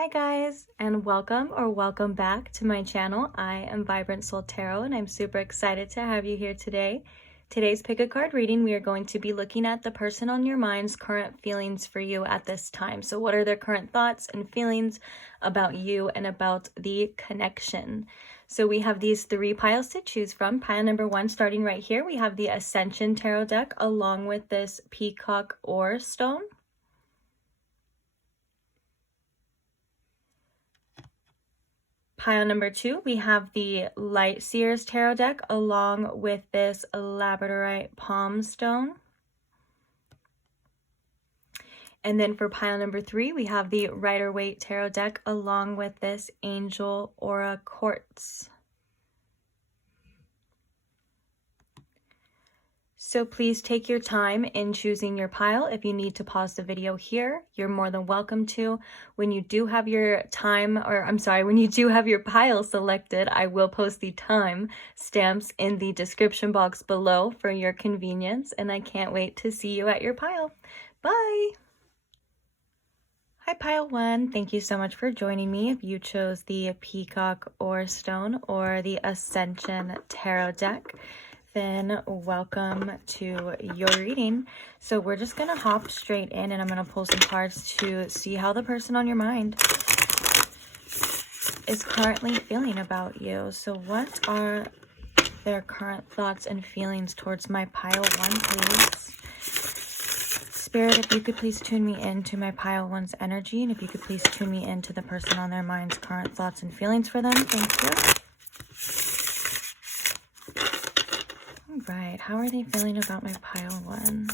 Hi guys, and welcome back to my channel. I am Vibrant Soul Tarot, and I'm super excited to have you here today. Today's pick a card reading, we are going to be looking at the person on your mind's current feelings for you at this time. So what are their current thoughts and feelings about you and about the connection? So we have these three piles to choose from. Pile number one, starting right here, we have the Ascension Tarot deck along with this peacock ore stone. Pile number two, we have the Light Seers Tarot deck along with this labradorite palm stone. And then for pile number three, we have the Rider-Waite Tarot deck along with this Angel Aura quartz. So please take your time in choosing your pile. If you need to pause the video here, you're more than welcome to. When you do have your when you do have your pile selected, I will post the time stamps in the description box below for your convenience, and I can't wait to see you at your pile. Bye! Hi pile one, thank you so much for joining me. If you chose the peacock ore stone or the Ascension Tarot deck, then welcome to your reading. So we're just gonna hop straight in, and I'm gonna pull some cards to see how the person on your mind is currently feeling about you. So what are their current thoughts and feelings towards my pile one, please? Spirit, if you could please tune me into my pile one's energy, and if you could please tune me into the person on their mind's current thoughts and feelings for them. Thank you. Right, how are they feeling about my pile one?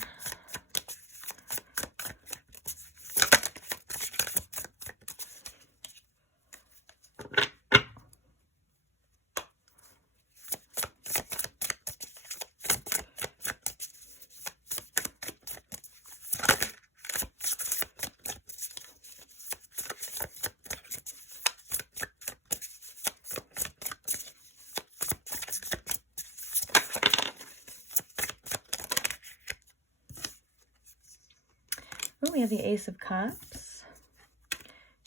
Oh, we have the Ace of Cups.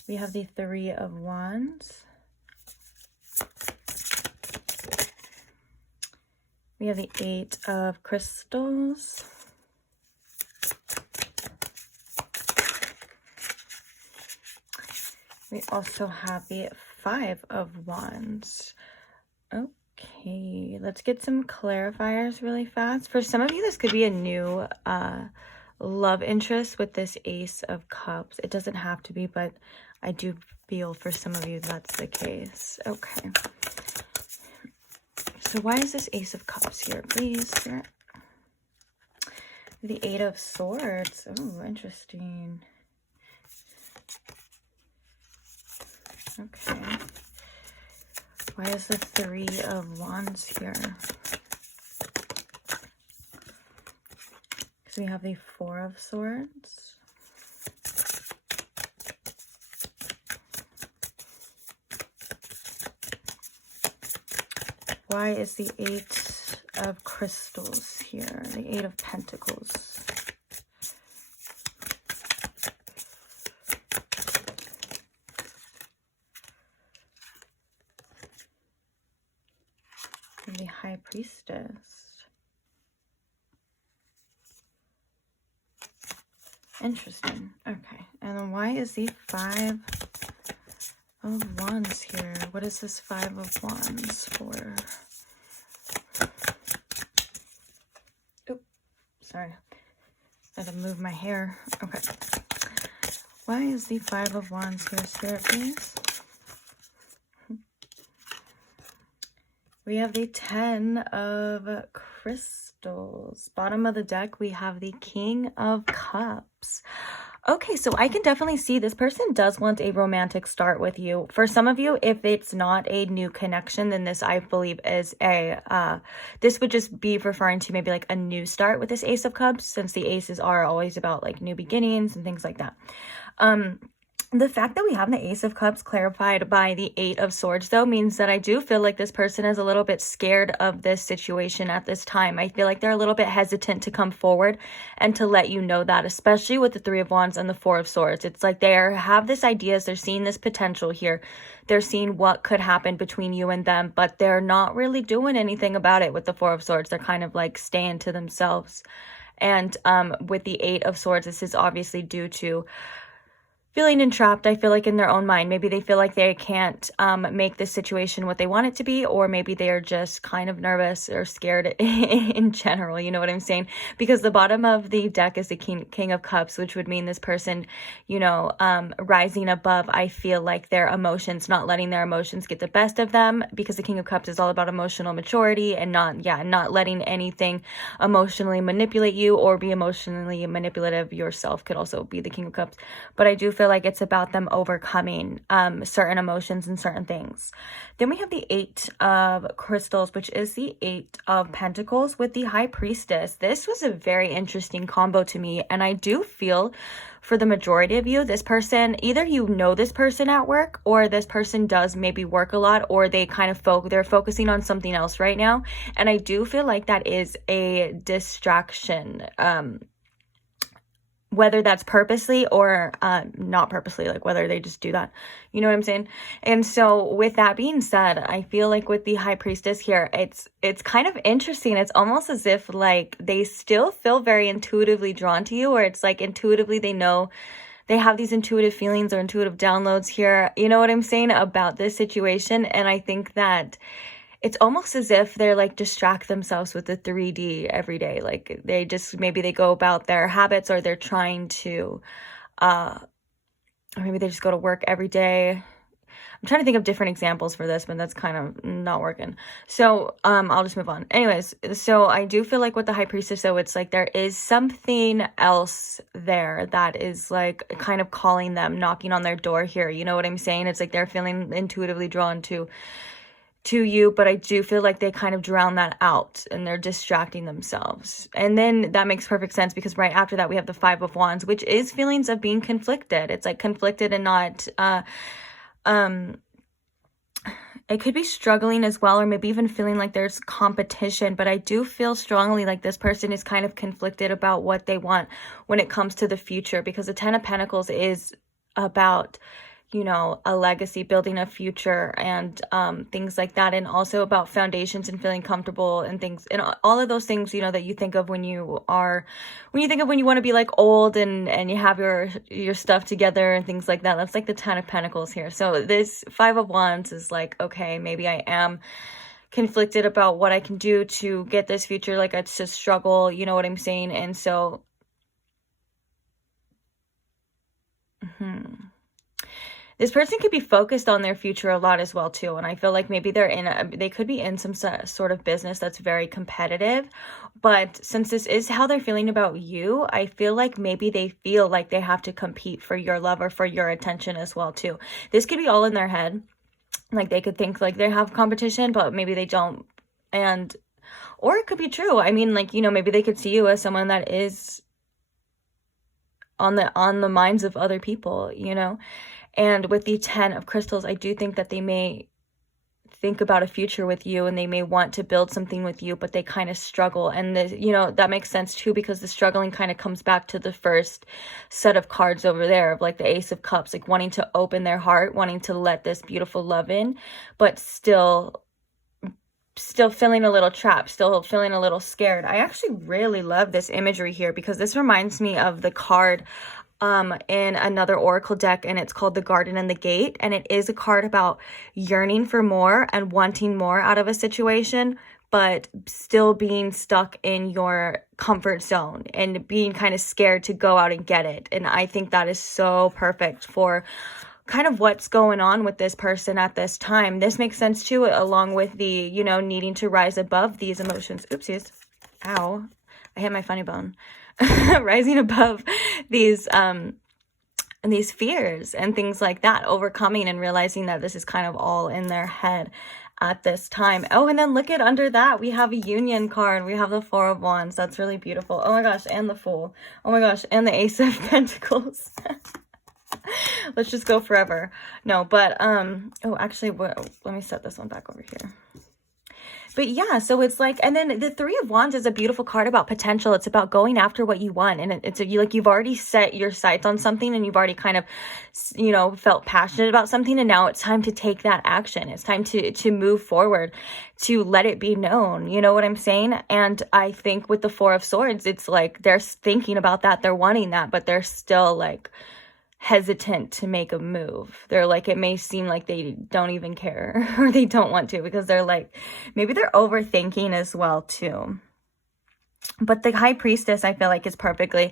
We have the Three of Wands. We have the Eight of Crystals. We also have the Five of Wands. Okay, let's get some clarifiers really fast. For some of you, this could be a new love interest with this Ace of Cups. It doesn't have to be, but I do feel for some of you that's the case. Okay. So why is this Ace of Cups here, please? The Eight of Swords. Oh, interesting. Okay. Why is the Three of Wands here? We have the Four of Swords. Why is the Eight of Crystals here? The Eight of Pentacles. And the High Priestess. Interesting. Okay. And then why is the Five of Wands here? What is this Five of Wands for? Oh, sorry. I had to move my hair. Okay. Why is the Five of Wands here, Spirit, please? We have the Ten of Crystals. Bottom of the deck, we have the King of Cups. Okay, so I can definitely see this person does want a romantic start with you. For some of you, if it's not a new connection, then this, I believe, is this would just be referring to maybe like a new start with this Ace of Cups, since the aces are always about like new beginnings and things like that. The fact that we have the Ace of Cups clarified by the Eight of Swords, though, means that I do feel like this person is a little bit scared of this situation at this time. I feel like they're a little bit hesitant to come forward and to let you know that, especially with the Three of Wands and the Four of Swords. It's like they have this ideas, they're seeing this potential here. They're seeing what could happen between you and them, but they're not really doing anything about it with the Four of Swords. They're kind of like staying to themselves. And with the Eight of Swords, this is obviously due to feeling entrapped, I feel like, in their own mind. Maybe they feel like they can't make this situation what they want it to be, or maybe they're just kind of nervous or scared in general, you know what I'm saying? Because the bottom of the deck is the King of Cups, which would mean this person, you know, rising above, I feel like, their emotions, not letting their emotions get the best of them, because the King of Cups is all about emotional maturity and not letting anything emotionally manipulate you or be emotionally manipulative yourself. Could also be the King of Cups. But I do feel like it's about them overcoming certain emotions and certain things. Then we have the Eight of Crystals, which is the Eight of Pentacles with the High Priestess. This was a very interesting combo to me, and I do feel for the majority of you, this person, either you know this person at work, or this person does maybe work a lot, or they kind of they're focusing on something else right now, and I do feel like that is a distraction, whether that's purposely or not purposely, like whether they just do that, you know what I'm saying? And so with that being said, I feel like with the High Priestess here, it's kind of interesting. It's almost as if like they still feel very intuitively drawn to you, or it's like intuitively they know, they have these intuitive feelings or intuitive downloads here, you know what I'm saying, about this situation. And I think that it's almost as if they're like distract themselves with the 3D every day. Like they just, maybe they go about their habits, or they're trying to, or maybe they just go to work every day. I'm trying to think of different examples for this, but that's kind of not working. So I'll just move on. Anyways, so I do feel like with the High Priestess, so it's like there is something else there that is like kind of calling them, knocking on their door here. You know what I'm saying? It's like they're feeling intuitively drawn to you, but I do feel like they kind of drown that out and they're distracting themselves. And then that makes perfect sense, because right after that we have the Five of Wands, which is feelings of being conflicted. It's like conflicted and not it could be struggling as well, or maybe even feeling like there's competition. But I do feel strongly like this person is kind of conflicted about what they want when it comes to the future, because the Ten of Pentacles is about, you know, a legacy, building a future, and things like that, and also about foundations and feeling comfortable and things, and all of those things, you know, that you think of when you think of when you want to be like old and you have your stuff together and things like that. That's like the Ten of Pentacles here. So this Five of Wands is like, okay, maybe I am conflicted about what I can do to get this future. Like it's a struggle, you know what I'm saying? And so this person could be focused on their future a lot as well too. And I feel like maybe they could be in some sort of business that's very competitive, but since this is how they're feeling about you, I feel like maybe they feel like they have to compete for your love or for your attention as well too. This could be all in their head. Like they could think like they have competition, but maybe they don't. Or it could be true. I mean, like, you know, maybe they could see you as someone that is on the minds of other people, you know. And with the Ten of Crystals, I do think that they may think about a future with you, and they may want to build something with you, but they kind of struggle. And you know, that makes sense too, because the struggling kind of comes back to the first set of cards over there of like the Ace of Cups, like wanting to open their heart, wanting to let this beautiful love in, but still feeling a little trapped, still feeling a little scared. I actually really love this imagery here, because this reminds me of the card in another oracle deck, and it's called the Garden and the Gate, and it is a card about yearning for more and wanting more out of a situation, but still being stuck in your comfort zone and being kind of scared to go out and get it. And I think that is so perfect for kind of what's going on with this person at this time. This makes sense too, along with the, you know, needing to rise above these emotions. Oopsies. Ow. I hit my funny bone. Rising above these fears and things like that, overcoming and realizing that this is kind of all in their head at this time. Oh, and then look at under that, we have a Union card. We have the Four of Wands. That's really beautiful. Oh my gosh, and the Fool. Oh my gosh, and the Ace of Pentacles. Let's just go forever. No, but, oh, actually, let me set this one back over here. But yeah, so it's like, and then the Three of Wands is a beautiful card about potential. It's about going after what you want. And you've already set your sights on something, and you've already kind of, you know, felt passionate about something. And now it's time to take that action. It's time to move forward, to let it be known. You know what I'm saying? And I think with the Four of Swords, it's like they're thinking about that. They're wanting that, but they're still like hesitant to make a move. They're like, it may seem like they don't even care or they don't want to, because they're like, maybe they're overthinking as well too. But the High Priestess, I feel like, is perfectly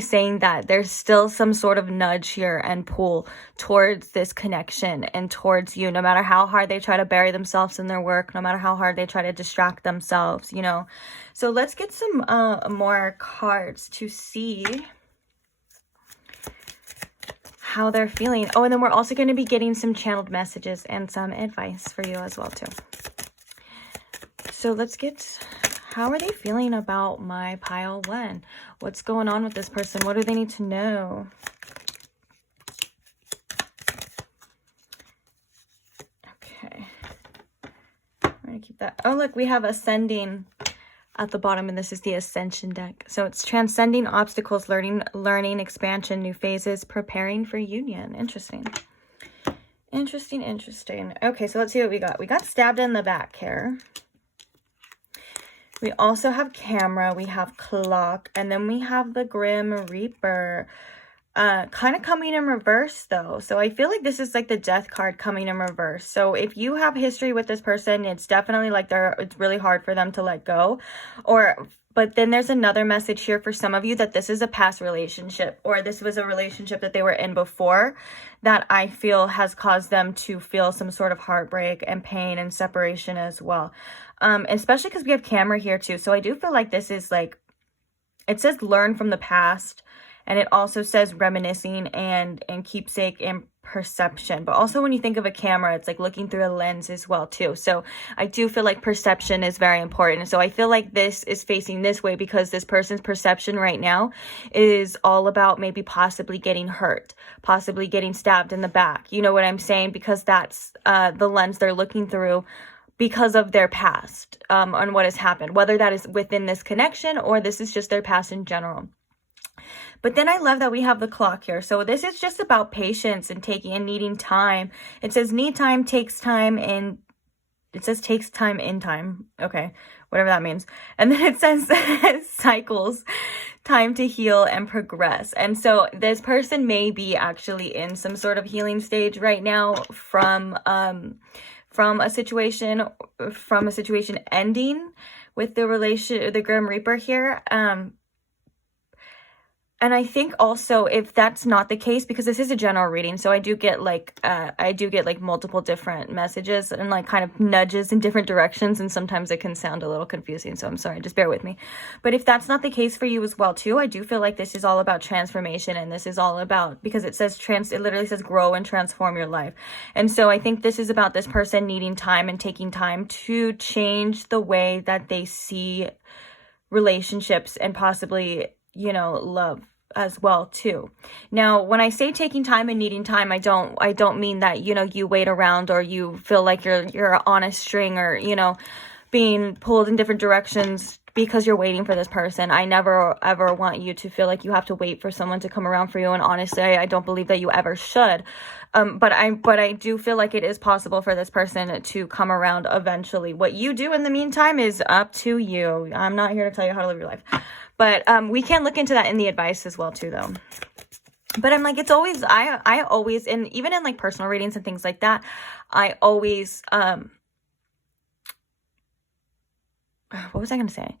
saying that there's still some sort of nudge here and pull towards this connection and towards you, no matter how hard they try to bury themselves in their work, no matter how hard they try to distract themselves, you know. So let's get some more cards to see how they're feeling. Oh, and then we're also going to be getting some channeled messages and some advice for you as well too. So let's get, how are they feeling about my pile one? What's going on with this person? What do they need to know? Okay. I'm going to keep that. Oh, look, we have ascending at the bottom, and this is the Ascension deck. So it's transcending obstacles, learning, expansion, new phases, preparing for union. Interesting. Okay, so let's see what we got. We got stabbed in the back here. We also have camera, we have clock, and then we have the Grim Reaper. Kind of coming in reverse though. So I feel like this is like the death card coming in reverse. So if you have history with this person, it's definitely like it's really hard for them to let go. But then there's another message here for some of you that this is a past relationship, or this was a relationship that they were in before that I feel has caused them to feel some sort of heartbreak and pain and separation as well. Especially because we have camera here too. So I do feel like this is like, it says learn from the past. And it also says reminiscing and keepsake and perception. But also when you think of a camera, it's like looking through a lens as well too. So I do feel like perception is very important. So I feel like this is facing this way because this person's perception right now is all about maybe possibly getting hurt, possibly getting stabbed in the back. You know what I'm saying? Because that's the lens they're looking through because of their past on what has happened, whether that is within this connection or this is just their past in general. But then I love that we have the clock here. So this is just about patience and needing time. It says need time, takes time, and it says takes time in time. Okay, whatever that means. And then it says cycles, time to heal and progress. And so this person may be actually in some sort of healing stage right now from a situation ending with the Grim Reaper here. And I think also if that's not the case, because this is a general reading, so I do get like multiple different messages and like kind of nudges in different directions, and sometimes it can sound a little confusing, so I'm sorry, just bear with me. But if that's not the case for you as well too, I do feel like this is all about transformation, and this is all about, because it says it literally says grow and transform your life. And so I think this is about this person needing time and taking time to change the way that they see relationships and possibly, you know, love as well too. Now, when I say taking time and needing time, I don't mean that, you know, you wait around or you feel like you're on a string or, you know, being pulled in different directions because you're waiting for this person. I never ever want you to feel like you have to wait for someone to come around for you, and honestly, I don't believe that you ever should. But I do feel like it is possible for this person to come around eventually. What you do in the meantime is up to you. I'm not here to tell you how to live your life. But we can look into that in the advice as well too, though. But I'm like, it's always, I always, and even in like personal readings and things like that, I always, what was I going to say?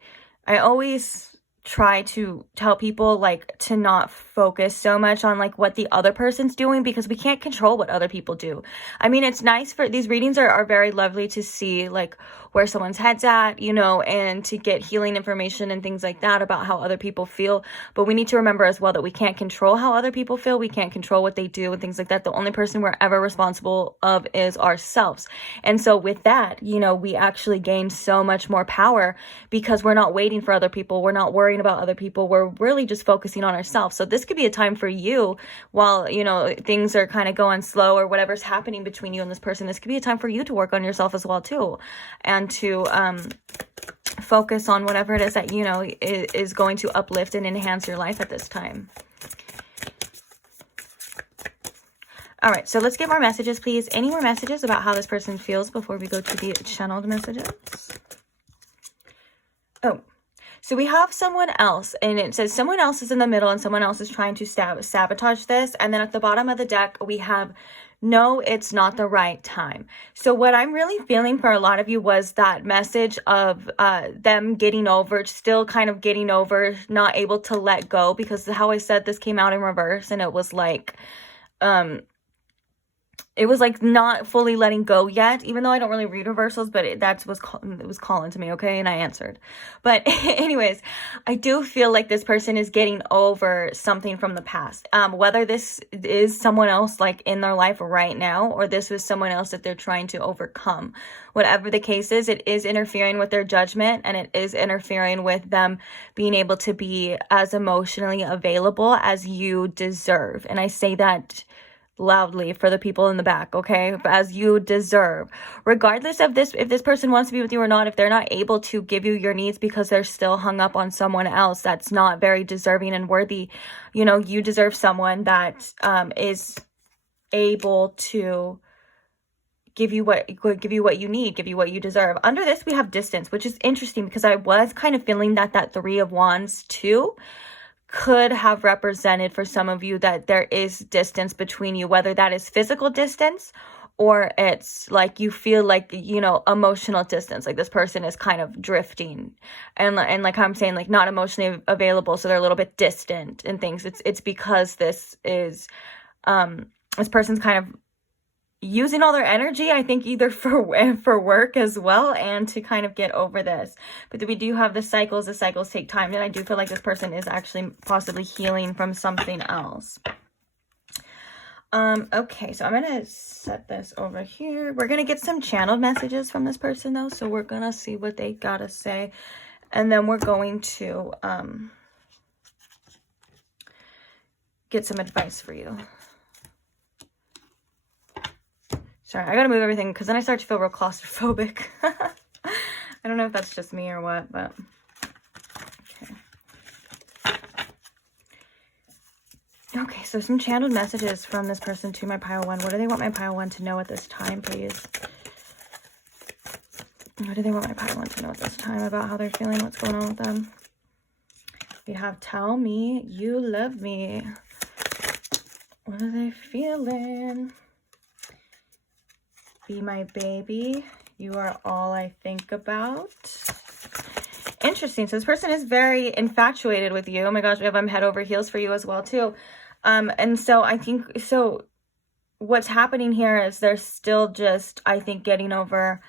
I always try to tell people like to not focus so much on like what the other person's doing, because we can't control what other people do. I mean, it's nice for these readings are very lovely to see like where someone's head's at, you know, and to get healing information and things like that about how other people feel. But we need to remember as well that we can't control how other people feel. We can't control what they do and things like that. The only person we're ever responsible of is ourselves. And so with that, you know, we actually gain so much more power because we're not waiting for other people. We're not worrying about other people. We're really just focusing on ourselves. So this this could be a time for you while, you know, things are kind of going slow or whatever's happening between you and this person. This could be a time for you to work on yourself as well too, and to focus on whatever it is that, you know, is going to uplift and enhance your life at this time. All right, so let's get more messages, please. Any more messages about how this person feels before we go to the channeled messages? Oh, so we have someone else, and it says someone else is in the middle and someone else is trying to sabotage this. And then at the bottom of the deck, we have, no, it's not the right time. So what I'm really feeling for a lot of you was that message of them getting over, still kind of getting over, not able to let go, because how I said this came out in reverse, and it was like, not fully letting go yet, even though I don't really read reversals, but it was calling to me, okay? And I answered. But anyways, I do feel like this person is getting over something from the past. Whether this is someone else like in their life right now, or this was someone else that they're trying to overcome. Whatever the case is, it is interfering with their judgment, and it is interfering with them being able to be as emotionally available as you deserve. And I say that loudly for the people in the back, okay? As you deserve, regardless of this, if this person wants to be with you or not, if they're not able to give you your needs because they're still hung up on someone else that's not very deserving and worthy, you know, you deserve someone that is able to give you what you need, give you what you deserve. Under this, we have distance, which is interesting because I was kind of feeling that Three of Wands too could have represented for some of you that there is distance between you, whether that is physical distance or it's like you feel like, you know, emotional distance, like this person is kind of drifting and like I'm saying, like not emotionally available, so they're a little bit distant and things. It's because this is this person's kind of using all their energy, I think, either for work as well and to kind of get over this. But we do have the cycles. The cycles take time, and I do feel like this person is actually possibly healing from something else. Okay, so I'm gonna set this over here. We're gonna get some channeled messages from this person though, so we're gonna see what they gotta say, and then we're going to get some advice for you. Sorry, I gotta move everything because then I start to feel real claustrophobic. I don't know if that's just me or what, but okay. Okay, so some channeled messages from this person to my pile one. What do they want my pile one to know at this time, please? What do they want my pile one to know at this time about how they're feeling? What's going on with them? We have tell me you love me. What are they feeling? Be my baby. You are all I think about. Interesting. So this person is very infatuated with you. Oh my gosh, we have I'm head over heels for you as well too. And so I think, so what's happening here is they're still just, I think, getting over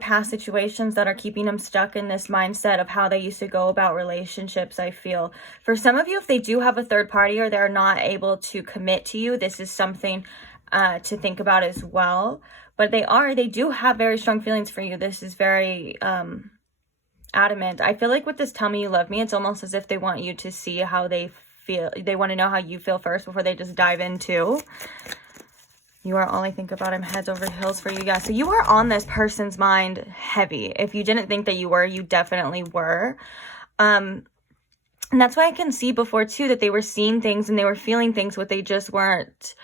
past situations that are keeping them stuck in this mindset of how they used to go about relationships. I feel for some of you, if they do have a third party or they're not able to commit to you, this is something to think about as well. But they do have very strong feelings for you. This is very adamant. I feel like with this tell me you love me, it's almost as if they want you to see how they feel. They want to know how you feel first before they just dive into. You are all I think about. I'm heads over heels for you guys. So you are on this person's mind heavy. If you didn't think that you were, you definitely were. And that's why I can see before too that they were seeing things and they were feeling things, but they just weren't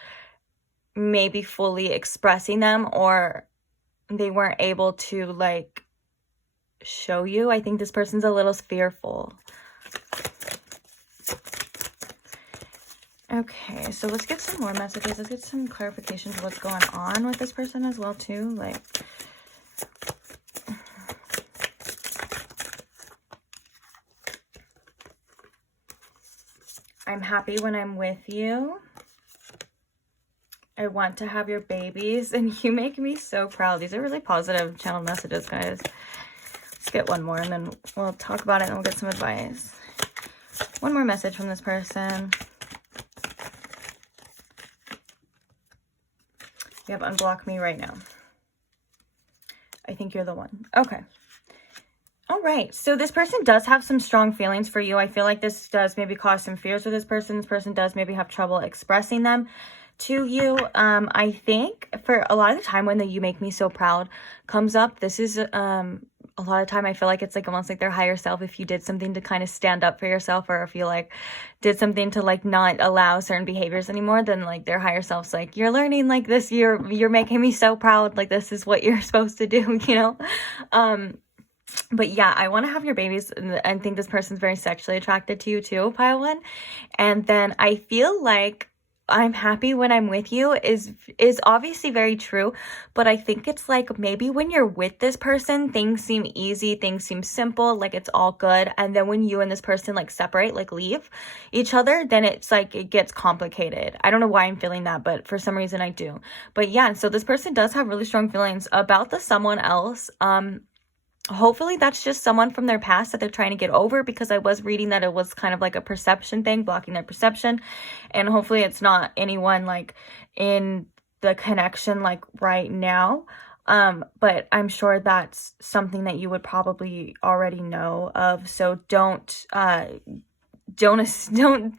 maybe fully expressing them, or they weren't able to like show you. I think this person's a little fearful. Okay, so let's get some more messages. Let's get some clarification to what's going on with this person as well, too. Like, I'm happy when I'm with you. I want to have your babies, and you make me so proud. These are really positive channel messages, guys. Let's get one more, and then we'll talk about it, and we'll get some advice. One more message from this person. You have unblock me right now. I think you're the one. Okay. All right, so this person does have some strong feelings for you. I feel like this does maybe cause some fears with this person. This person does maybe have trouble expressing them to you. I think for a lot of the time when the "you make me so proud" comes up, this is a lot of time I feel like it's like almost like their higher self. If you did something to kind of stand up for yourself, or if you like did something to like not allow certain behaviors anymore, then like their higher self's like, you're learning like this, you're making me so proud, like this is what you're supposed to do, you know. But yeah, I want to have your babies, and I think this person's very sexually attracted to you too, pile one. And then I feel like I'm happy when I'm with you is obviously very true, but I think it's like maybe when you're with this person, things seem easy, things seem simple, like it's all good. And then when you and this person like separate, like leave each other, then it's like it gets complicated. I don't know why I'm feeling that, but for some reason I do. But yeah, so this person does have really strong feelings about the someone else. Hopefully that's just someone from their past that they're trying to get over, because I was reading that it was kind of like a perception thing, blocking their perception. And hopefully it's not anyone like in the connection like right now. But I'm sure that's something that you would probably already know of. So don't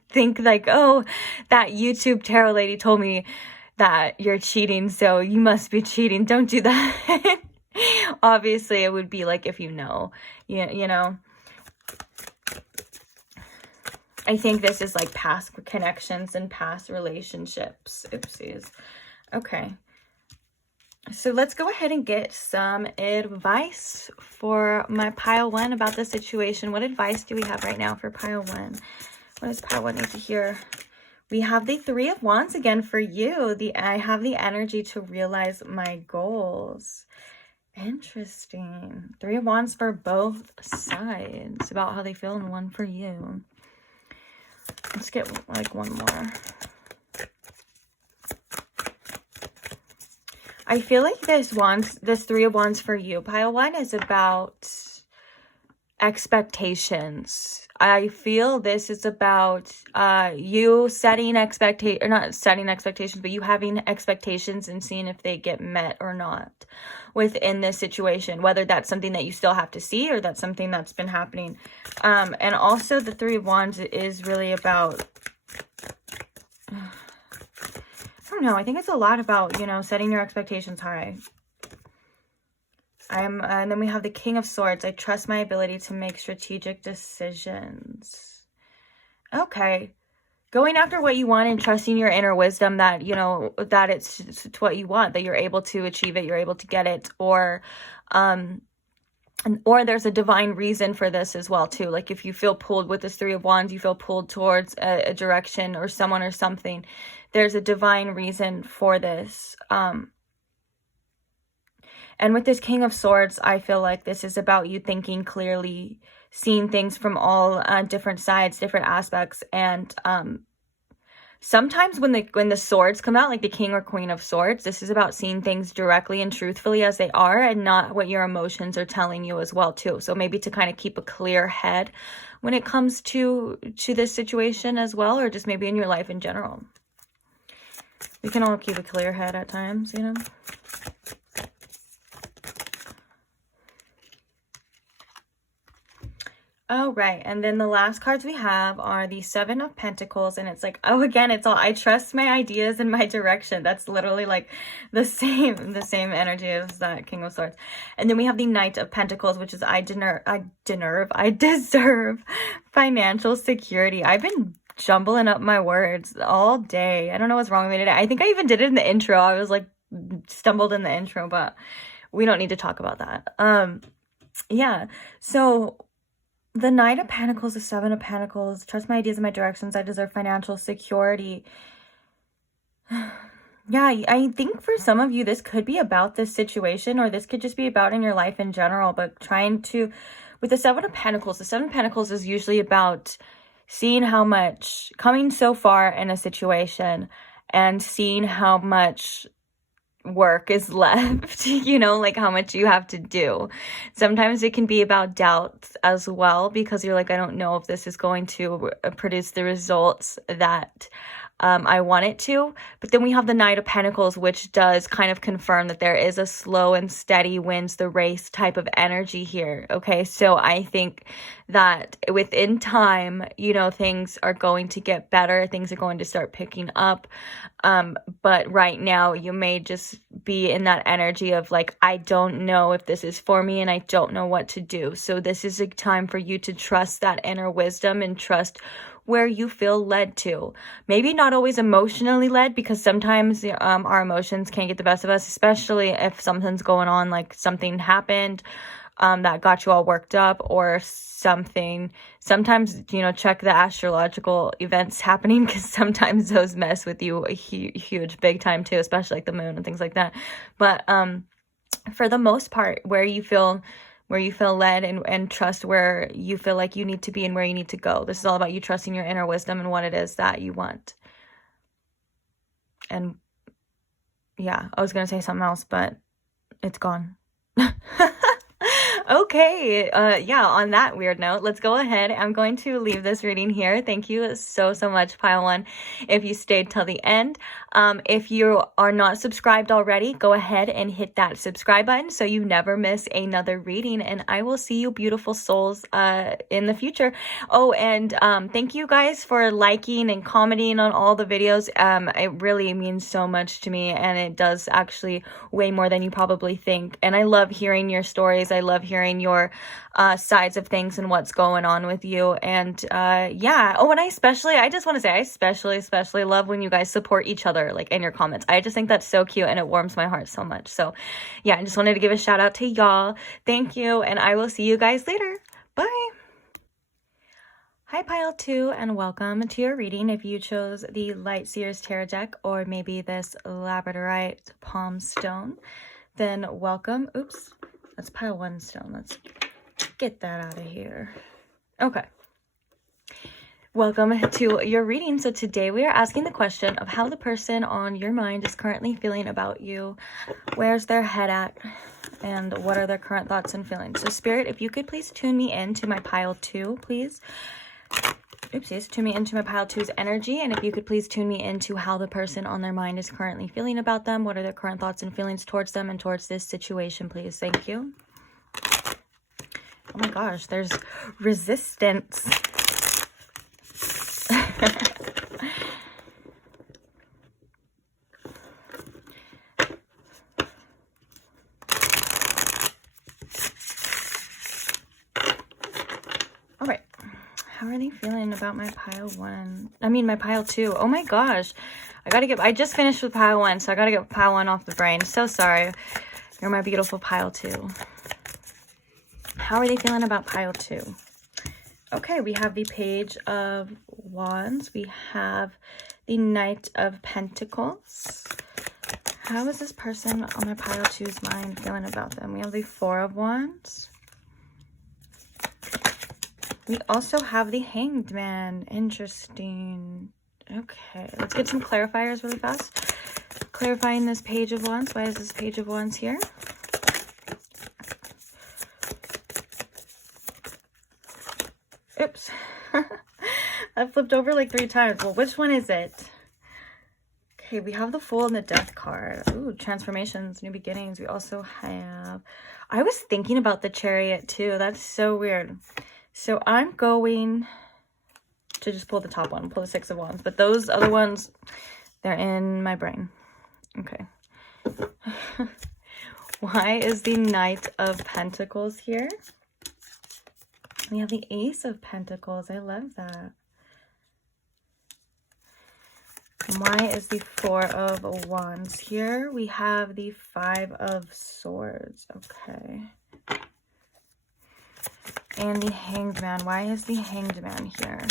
think like, oh, that YouTube tarot lady told me that you're cheating, so you must be cheating. Don't do that. Obviously it would be like if you know. I think this is like past connections and past relationships. Oopsies. Okay, so let's go ahead and get some advice for my pile one about the situation. What advice do we have right now for pile one? What does pile one need to hear? We have the Three of Wands again for you. I have the energy to realize my goals. Interesting. Three of Wands for both sides about how they feel, and one for you. Let's get like one more. I feel like this Three of Wands for you, pile one, is about expectations. I feel this is about you setting not setting expectations, but you having expectations and seeing if they get met or not within this situation, whether that's something that you still have to see or that's something that's been happening. And also the Three of Wands is really about, I don't know, I think it's a lot about, setting your expectations high. And then we have the King of Swords. I trust my ability to make strategic decisions. Okay. Going after what you want and trusting your inner wisdom that, that it's what you want, that you're able to achieve it, you're able to get it, or there's a divine reason for this as well too. Like if you feel pulled with this Three of Wands, you feel pulled towards a direction or someone or something, there's a divine reason for this. And with this King of Swords, I feel like this is about you thinking clearly, seeing things from all different sides, different aspects. And sometimes when the swords come out, like the King or Queen of Swords, this is about seeing things directly and truthfully as they are, and not what your emotions are telling you as well too. So maybe to kind of keep a clear head when it comes to this situation as well, or just maybe in your life in general. We can all keep a clear head at times, Oh, right. And then the last cards we have are the Seven of Pentacles. And it's like, oh, again, it's all, I trust my ideas and my direction. That's literally like the same energy as that King of Swords. And then we have the Knight of Pentacles, which is I deserve financial security. I've been jumbling up my words all day. I don't know what's wrong with me today. I think I even did it in the intro. I was like stumbled in the intro, but we don't need to talk about that. Yeah. So the Knight of Pentacles, the Seven of Pentacles, trust my ideas and my directions. I deserve financial security. Yeah, I think for some of you, this could be about this situation, or this could just be about in your life in general, but with the Seven of Pentacles, the Seven of Pentacles is usually about seeing how much, coming so far in a situation and seeing how much work is left, like how much you have to do. Sometimes it can be about doubts as well, because you're like, I don't know if this is going to produce the results that I want it to. But then we have the Knight of Pentacles, which does kind of confirm that there is a slow and steady wins the race type of energy here. Okay, so I think that within time, you know, things are going to get better. Things are going to start picking up. But right now you may just be in that energy of like, I don't know if this is for me and I don't know what to do. So this is a time for you to trust that inner wisdom and trust where you feel led to. Maybe not always emotionally led, because sometimes our emotions can't get the best of us, especially if something's going on, like something happened that got you all worked up or something. Sometimes, you know, check the astrological events happening, because sometimes those mess with you huge, big time too, especially like the moon and things like that. But for the most part, where you feel led and trust where you feel like you need to be and where you need to go. This is all about you trusting your inner wisdom and what it is that you want. And yeah, I was going to say something else, but it's gone. Okay, yeah, on that weird note, let's go ahead. I'm going to leave this reading here. Thank you so much, Pile 1, if you stayed till the end. If you are not subscribed already, go ahead and hit that subscribe button so you never miss another reading, and I will see you beautiful souls in the future. Oh, and thank you guys for liking and commenting on all the videos. It really means so much to me, and it does actually way more than you probably think. And I love hearing your stories. I love hearing your sides of things and what's going on with you. And yeah. Oh, and I just want to say, I especially love when you guys support each other, like in your comments. I just think that's so cute and it warms my heart so much. So yeah, I just wanted to give a shout out to y'all. Thank you. And I will see you guys later. Bye. Hi, Pile 2, and welcome to your reading. If you chose the Light Seers Tarot deck, or maybe this labradorite palm stone, then welcome. Oops, that's Pile 1 stone. Let's get that out of here. Okay. Welcome to your reading. So today we are asking the question of how the person on your mind is currently feeling about you. Where's their head at? And what are their current thoughts and feelings? So Spirit, if you could please tune me in to my Pile 2, please. Oopsies, tune me into my Pile 2's energy. And if you could please tune me into how the person on their mind is currently feeling about them. What are their current thoughts and feelings towards them and towards this situation, please? Thank you. Oh my gosh, there's resistance. All right. How are they feeling about my Pile 1? I mean, my Pile 2. Oh my gosh. I just finished with Pile 1, so I gotta get Pile 1 off the brain. So sorry. You're my beautiful Pile 2. How are they feeling about Pile 2? Okay, we have the Page of Wands. We have the Knight of Pentacles. How is this person on my Pile 2's mind feeling about them? We have the Four of Wands. We also have the Hanged Man. Interesting. Okay, let's get some clarifiers really fast. Clarifying this Page of Wands. Why is this Page of Wands here? Oops. I flipped over like 3 times. Well, which one is it? Okay, we have the Fool and the Death card. Ooh, transformations, new beginnings. We also have... I was thinking about the Chariot too. That's so weird. So I'm going to just pull the top one, pull the Six of Wands. But those other ones, they're in my brain. Okay. Why is the Knight of Pentacles here? We have the Ace of Pentacles. I love that. And why is the Four of Wands here? We have the Five of Swords. Okay. And the Hanged Man. Why is the Hanged Man here?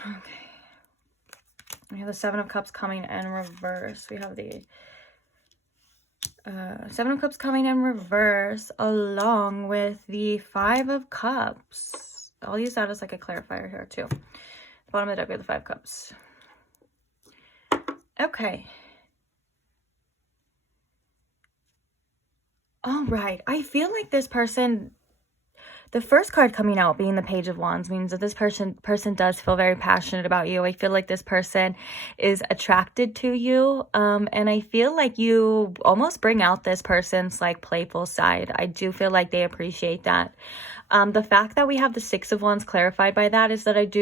Okay. We have the Seven of Cups coming in reverse. We have the Seven of Cups coming in reverse along with the Five of Cups. I'll use that as like a clarifier here too. Bottom of the deck, we have the Five Cups. Okay. All right. I feel like this person, The first card coming out being the Page of Wands means that this person does feel very passionate about you. I feel like this person is attracted to you. And I feel like you almost bring out this person's like playful side. I do feel like they appreciate that. The fact that we have the Six of Wands clarified by that is that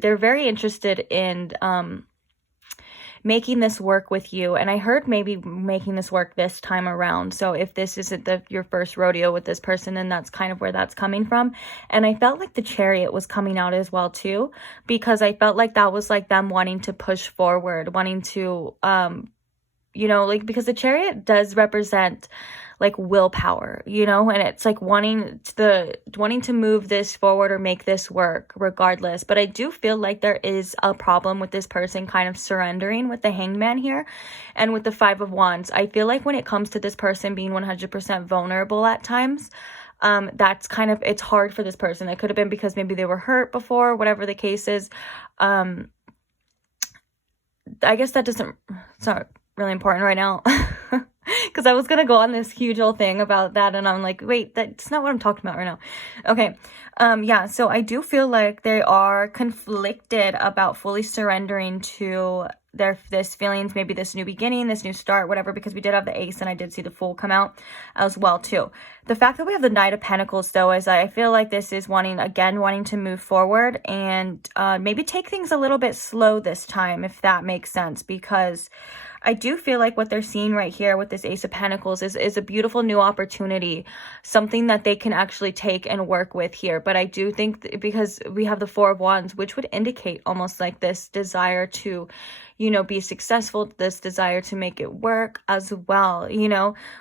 they're very interested in making this work with you. And I heard maybe making this work this time around. So if this isn't your first rodeo with this person, then that's kind of where that's coming from. And I felt like the Chariot was coming out as well too, because I felt like that was like them wanting to push forward, wanting to, like, because the Chariot does represent like willpower, and it's like wanting to move this forward or make this work regardless. But I do feel like there is a problem with this person kind of surrendering with the Hanged Man here and with the Five of Wands. I feel like when it comes to this person being 100% vulnerable at times, that's kind of, it's hard for this person. It could have been because maybe they were hurt before, whatever the case is. I guess it's not really important right now. Because I was going to go on this huge old thing about that, and I'm like, wait, that's not what I'm talking about right now. Okay, so I do feel like they are conflicted about fully surrendering to this feelings, maybe this new beginning, this new start, whatever, because we did have the Ace, and I did see the Fool come out as well, too. The fact that we have the Knight of Pentacles, though, is I feel like this is wanting to move forward and maybe take things a little bit slow this time, if that makes sense, because I do feel like what they're seeing right here with this Ace of Pentacles is a beautiful new opportunity, something that they can actually take and work with here. But I do think because we have the Four of Wands, which would indicate almost like this desire to, be successful, this desire to make it work as well.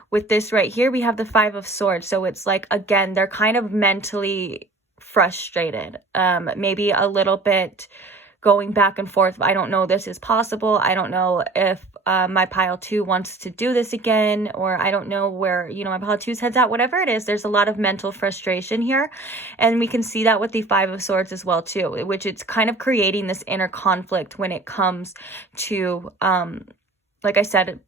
With this right here, we have the Five of Swords. So it's like, again, they're kind of mentally frustrated, maybe a little bit going back and forth. I don't know this is possible. I don't know if my pile 2 wants to do this again, or I don't know where, my pile 2's head's at. Whatever it is, there's a lot of mental frustration here. And we can see that with the Five of Swords as well too, which it's kind of creating this inner conflict when it comes to, like I said,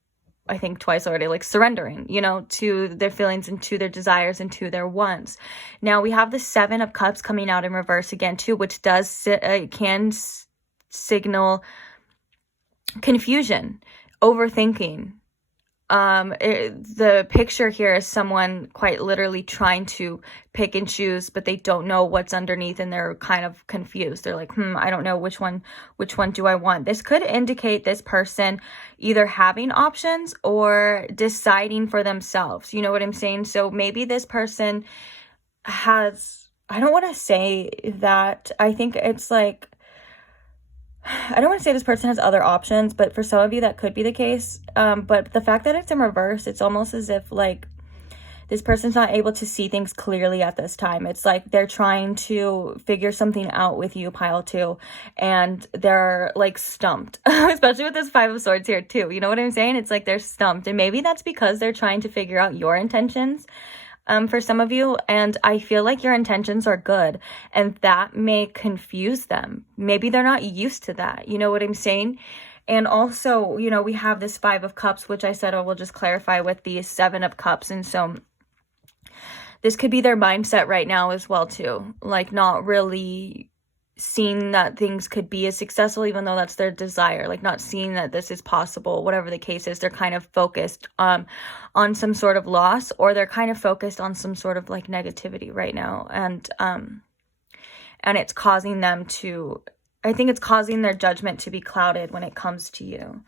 I think twice already, like surrendering, to their feelings and to their desires and to their wants. Now we have the Seven of Cups coming out in reverse again too, which can signal confusion, overthinking. The picture here is someone quite literally trying to pick and choose, but they don't know what's underneath and they're kind of confused. They're like, I don't know which one do I want. This could indicate this person either having options or deciding for themselves. You know what I'm saying? So maybe this person has, I don't want to say that. I think it's like, I don't want to say this person has other options, but for some of you that could be the case. But the fact that it's in reverse, it's almost as if like this person's not able to see things clearly at this time. It's like they're trying to figure something out with you, pile 2, and they're like stumped, especially with this Five of Swords here too. You know what I'm saying? It's like they're stumped, and maybe that's because they're trying to figure out your intentions. For some of you, and I feel like your intentions are good, and that may confuse them. Maybe they're not used to that. You know what I'm saying? And also, we have this Five of Cups, which I said I will just clarify with the Seven of Cups. And so this could be their mindset right now as well, too. Like not really seeing that things could be as successful, even though that's their desire, like not seeing that this is possible, whatever the case is. They're kind of focused on some sort of loss, or they're kind of focused on some sort of like negativity right now. And it's causing them to, I think it's causing their judgment to be clouded when it comes to you.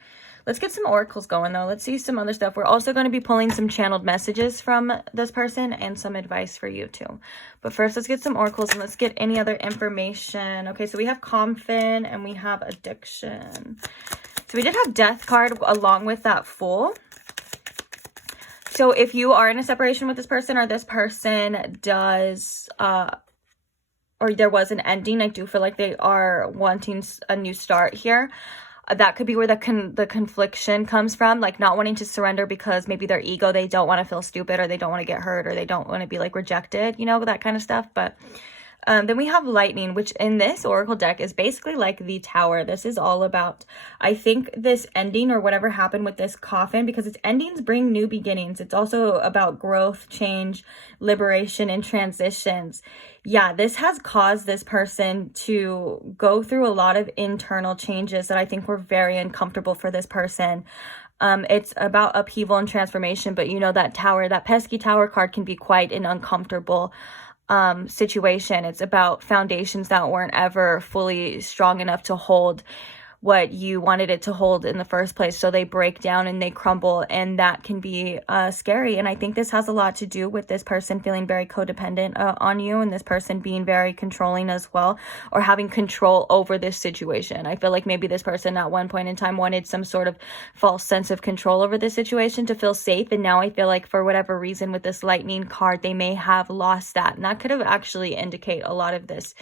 Let's get some oracles going though. Let's see some other stuff. We're also going to be pulling some channeled messages from this person and some advice for you too. But first, let's get some oracles and let's get any other information. Okay, so we have Confin and we have Addiction. So we did have Death card along with that Fool. So if you are in a separation with this person, or this person does, or there was an ending, I do feel like they are wanting a new start here. That could be where the confliction comes from, like not wanting to surrender because maybe their ego, they don't want to feel stupid, or they don't want to get hurt, or they don't want to be like rejected, that kind of stuff. But Then we have lightning, which in this oracle deck is basically like the tower. This is all about, I think, this ending or whatever happened with this coffin, because its endings bring new beginnings. It's also about growth, change, liberation, and transitions. Yeah, this has caused this person to go through a lot of internal changes that I think were very uncomfortable for this person. It's about upheaval and transformation, but you know, that tower, that pesky tower card can be quite an uncomfortable situation. It's about foundations that weren't ever fully strong enough to hold what you wanted it to hold in the first place. So they break down and they crumble, and that can be scary. And I think this has a lot to do with this person feeling very codependent on you, and this person being very controlling as well, or having control over this situation. I feel like maybe this person at one point in time wanted some sort of false sense of control over this situation to feel safe. And now I feel like for whatever reason with this lightning card, they may have lost that. And that could have actually indicate a lot of this,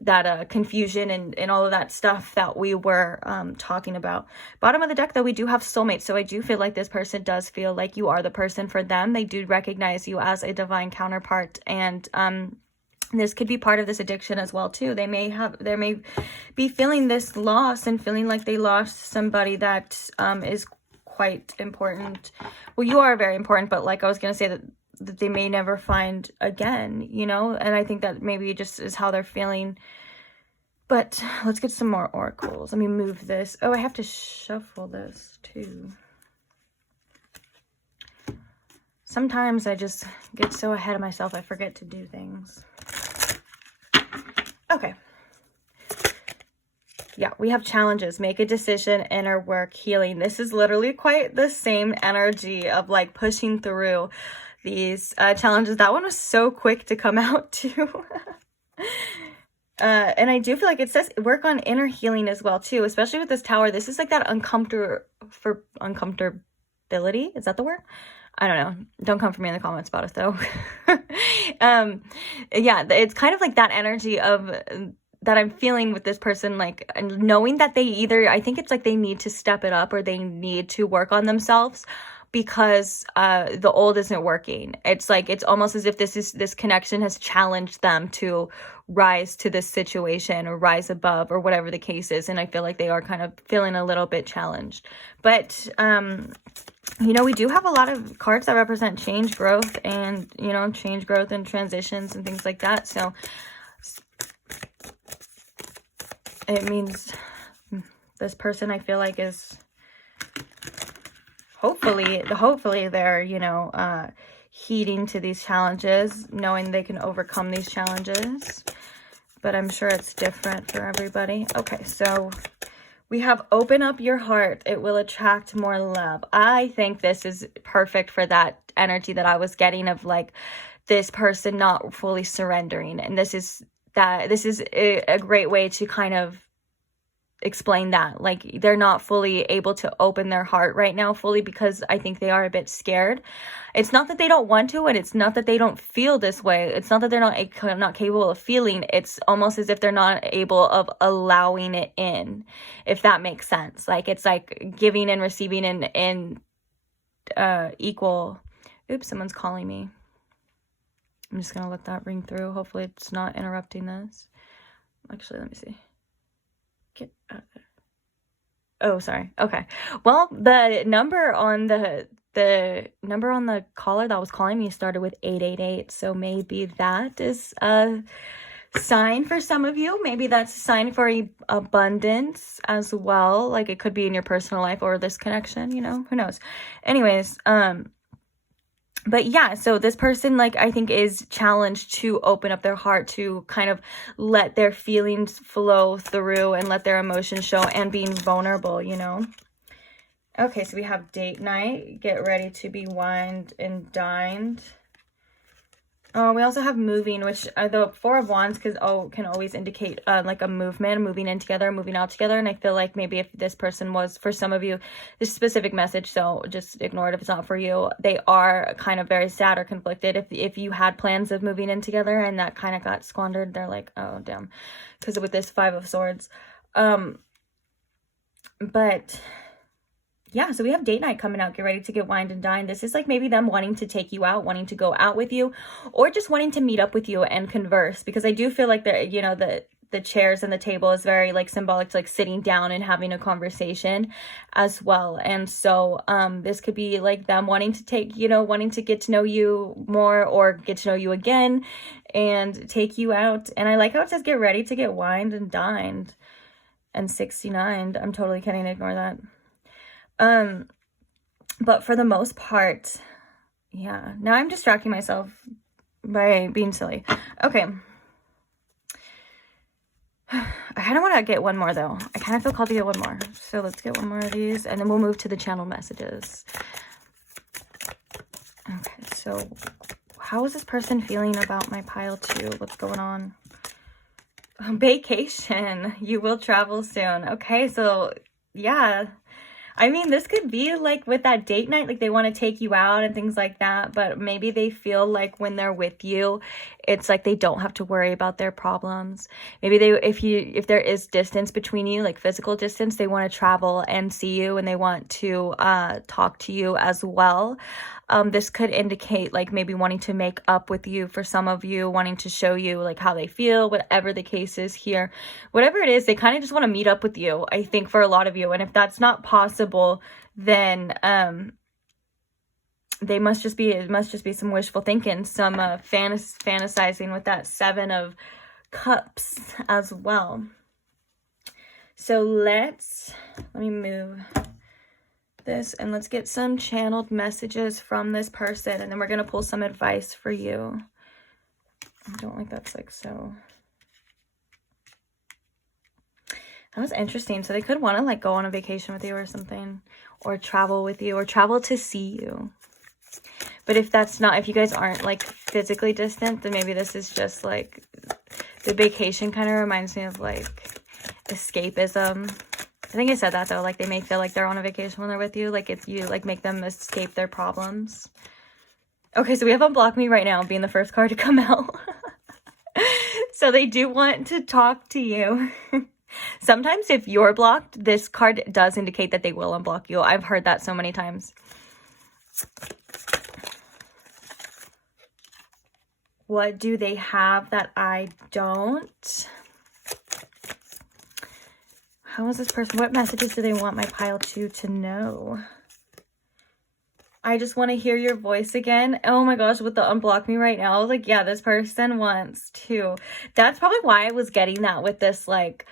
that confusion and all of that stuff that we were talking about. Bottom of the deck, though, we do have soulmates. So I do feel like this person does feel like you are the person for them. They do recognize you as a divine counterpart, and this could be part of this addiction as well too. They may be feeling this loss and feeling like they lost somebody that is quite important. Well, you are very important, but like I was gonna say that they may never find again, you know. And I think that maybe just is how they're feeling. But let's get some more oracles. Let me move this. Oh, I have to shuffle this too. Sometimes I just get so ahead of myself I forget to do things. Okay. Yeah, we have challenges. Make a decision, inner work, healing. This is literally quite the same energy of like pushing through these challenges. That one was so quick to come out too. And I do feel like it says work on inner healing as well too, especially with this tower. This is like that uncomfortability. Is that the word? I don't know. Don't come for me in the comments about it though. Yeah, it's kind of like that energy of that I'm feeling with this person, like knowing that they either, I think it's like they need to step it up or they need to work on themselves, because the old isn't working. It's like, it's almost as if this connection has challenged them to rise to this situation or rise above or whatever the case is. And I feel like they are kind of feeling a little bit challenged. But, you know, we do have a lot of cards that represent change, growth, and, you know, change, growth, and transitions and things like that. So it means this person, I feel like, is hopefully they're, you know, heeding to these challenges, knowing they can overcome these challenges. But I'm sure it's different for everybody. Okay, so we have open up your heart. It will attract more love. I think this is perfect for that energy that I was getting of like this person not fully surrendering. And this is a great way to kind of explain that. Like, they're not fully able to open their heart right now fully because I think they are a bit scared. It's not that they don't want to, and it's not that they don't feel this way. It's not that they're not capable of feeling. It's almost as if they're not able of allowing it in, if that makes sense. Like, it's like giving and receiving in equal. Oops, someone's calling me. I'm just gonna let that ring through. Hopefully it's not interrupting this. Actually, let me see. Get out of there. Oh, sorry. Okay. Well, the number on the caller that was calling me started with 888. So maybe that is a sign for some of you. Maybe that's a sign for abundance as well. Like, it could be in your personal life or this connection, you know, who knows. Anyways, but yeah, so this person, like, I think is challenged to open up their heart, to kind of let their feelings flow through and let their emotions show, and being vulnerable, you know. Okay, so we have date night. Get ready to be wined and dined. Oh, we also have moving, which the Four of Wands can always indicate like a movement, moving in together, moving out together. And I feel like maybe if this person was, for some of you, this specific message, so just ignore it if it's not for you. They are kind of very sad or conflicted. If you had plans of moving in together and that kind of got squandered, they're like, oh, damn. Because with this Five of Swords. But yeah, so we have date night coming out. Get ready to get wined and dined. This is like maybe them wanting to take you out, wanting to go out with you, or just wanting to meet up with you and converse, because I do feel like the chairs and the table is very like symbolic to like sitting down and having a conversation as well. And so this could be like them wanting to get to know you more, or get to know you again and take you out. And I like how it says get ready to get wined and dined and 69. I'm totally kidding, ignore that. But for the most part, yeah, now I'm distracting myself by being silly. Okay. I kind of want to get one more though. I kind of feel called to get one more. So let's get one more of these and then we'll move to the channel messages. Okay, so how is this person feeling about my pile 2? What's going on? Vacation. You will travel soon. Okay, so yeah. I mean, this could be like with that date night, like they want to take you out and things like that, but maybe they feel like when they're with you, it's like they don't have to worry about their problems. Maybe if there is distance between you, like physical distance, they want to travel and see you, and they want to talk to you as well. This could indicate like maybe wanting to make up with you, for some of you, wanting to show you like how they feel, whatever the case is here. Whatever it is, they kind of just want to meet up with you, I think, for a lot of you. And if that's not possible, then it must just be some wishful thinking, some fantasizing with that 7 of Cups as well. So let me move this and let's get some channeled messages from this person, and then we're going to pull some advice for you. I don't like that's like so. That was interesting. So they could want to like go on a vacation with you or something, or travel with you, or travel to see you. But if you guys aren't like physically distant, then maybe this is just like the vacation kind of reminds me of like escapism. I think I said that though, like they may feel like they're on a vacation when they're with you, like if you like make them escape their problems. Okay, so we have Unblock Me right now being the first card to come out. So they do want to talk to you. Sometimes if you're blocked, this card does indicate that they will unblock you. I've heard that so many times. What do they have that I don't? How is this person? What messages do they want my pile 2 to know? I just want to hear your voice again. Oh my gosh, with the unblock me right now, I was like, yeah, this person wants to. That's probably why I was getting that with this, like,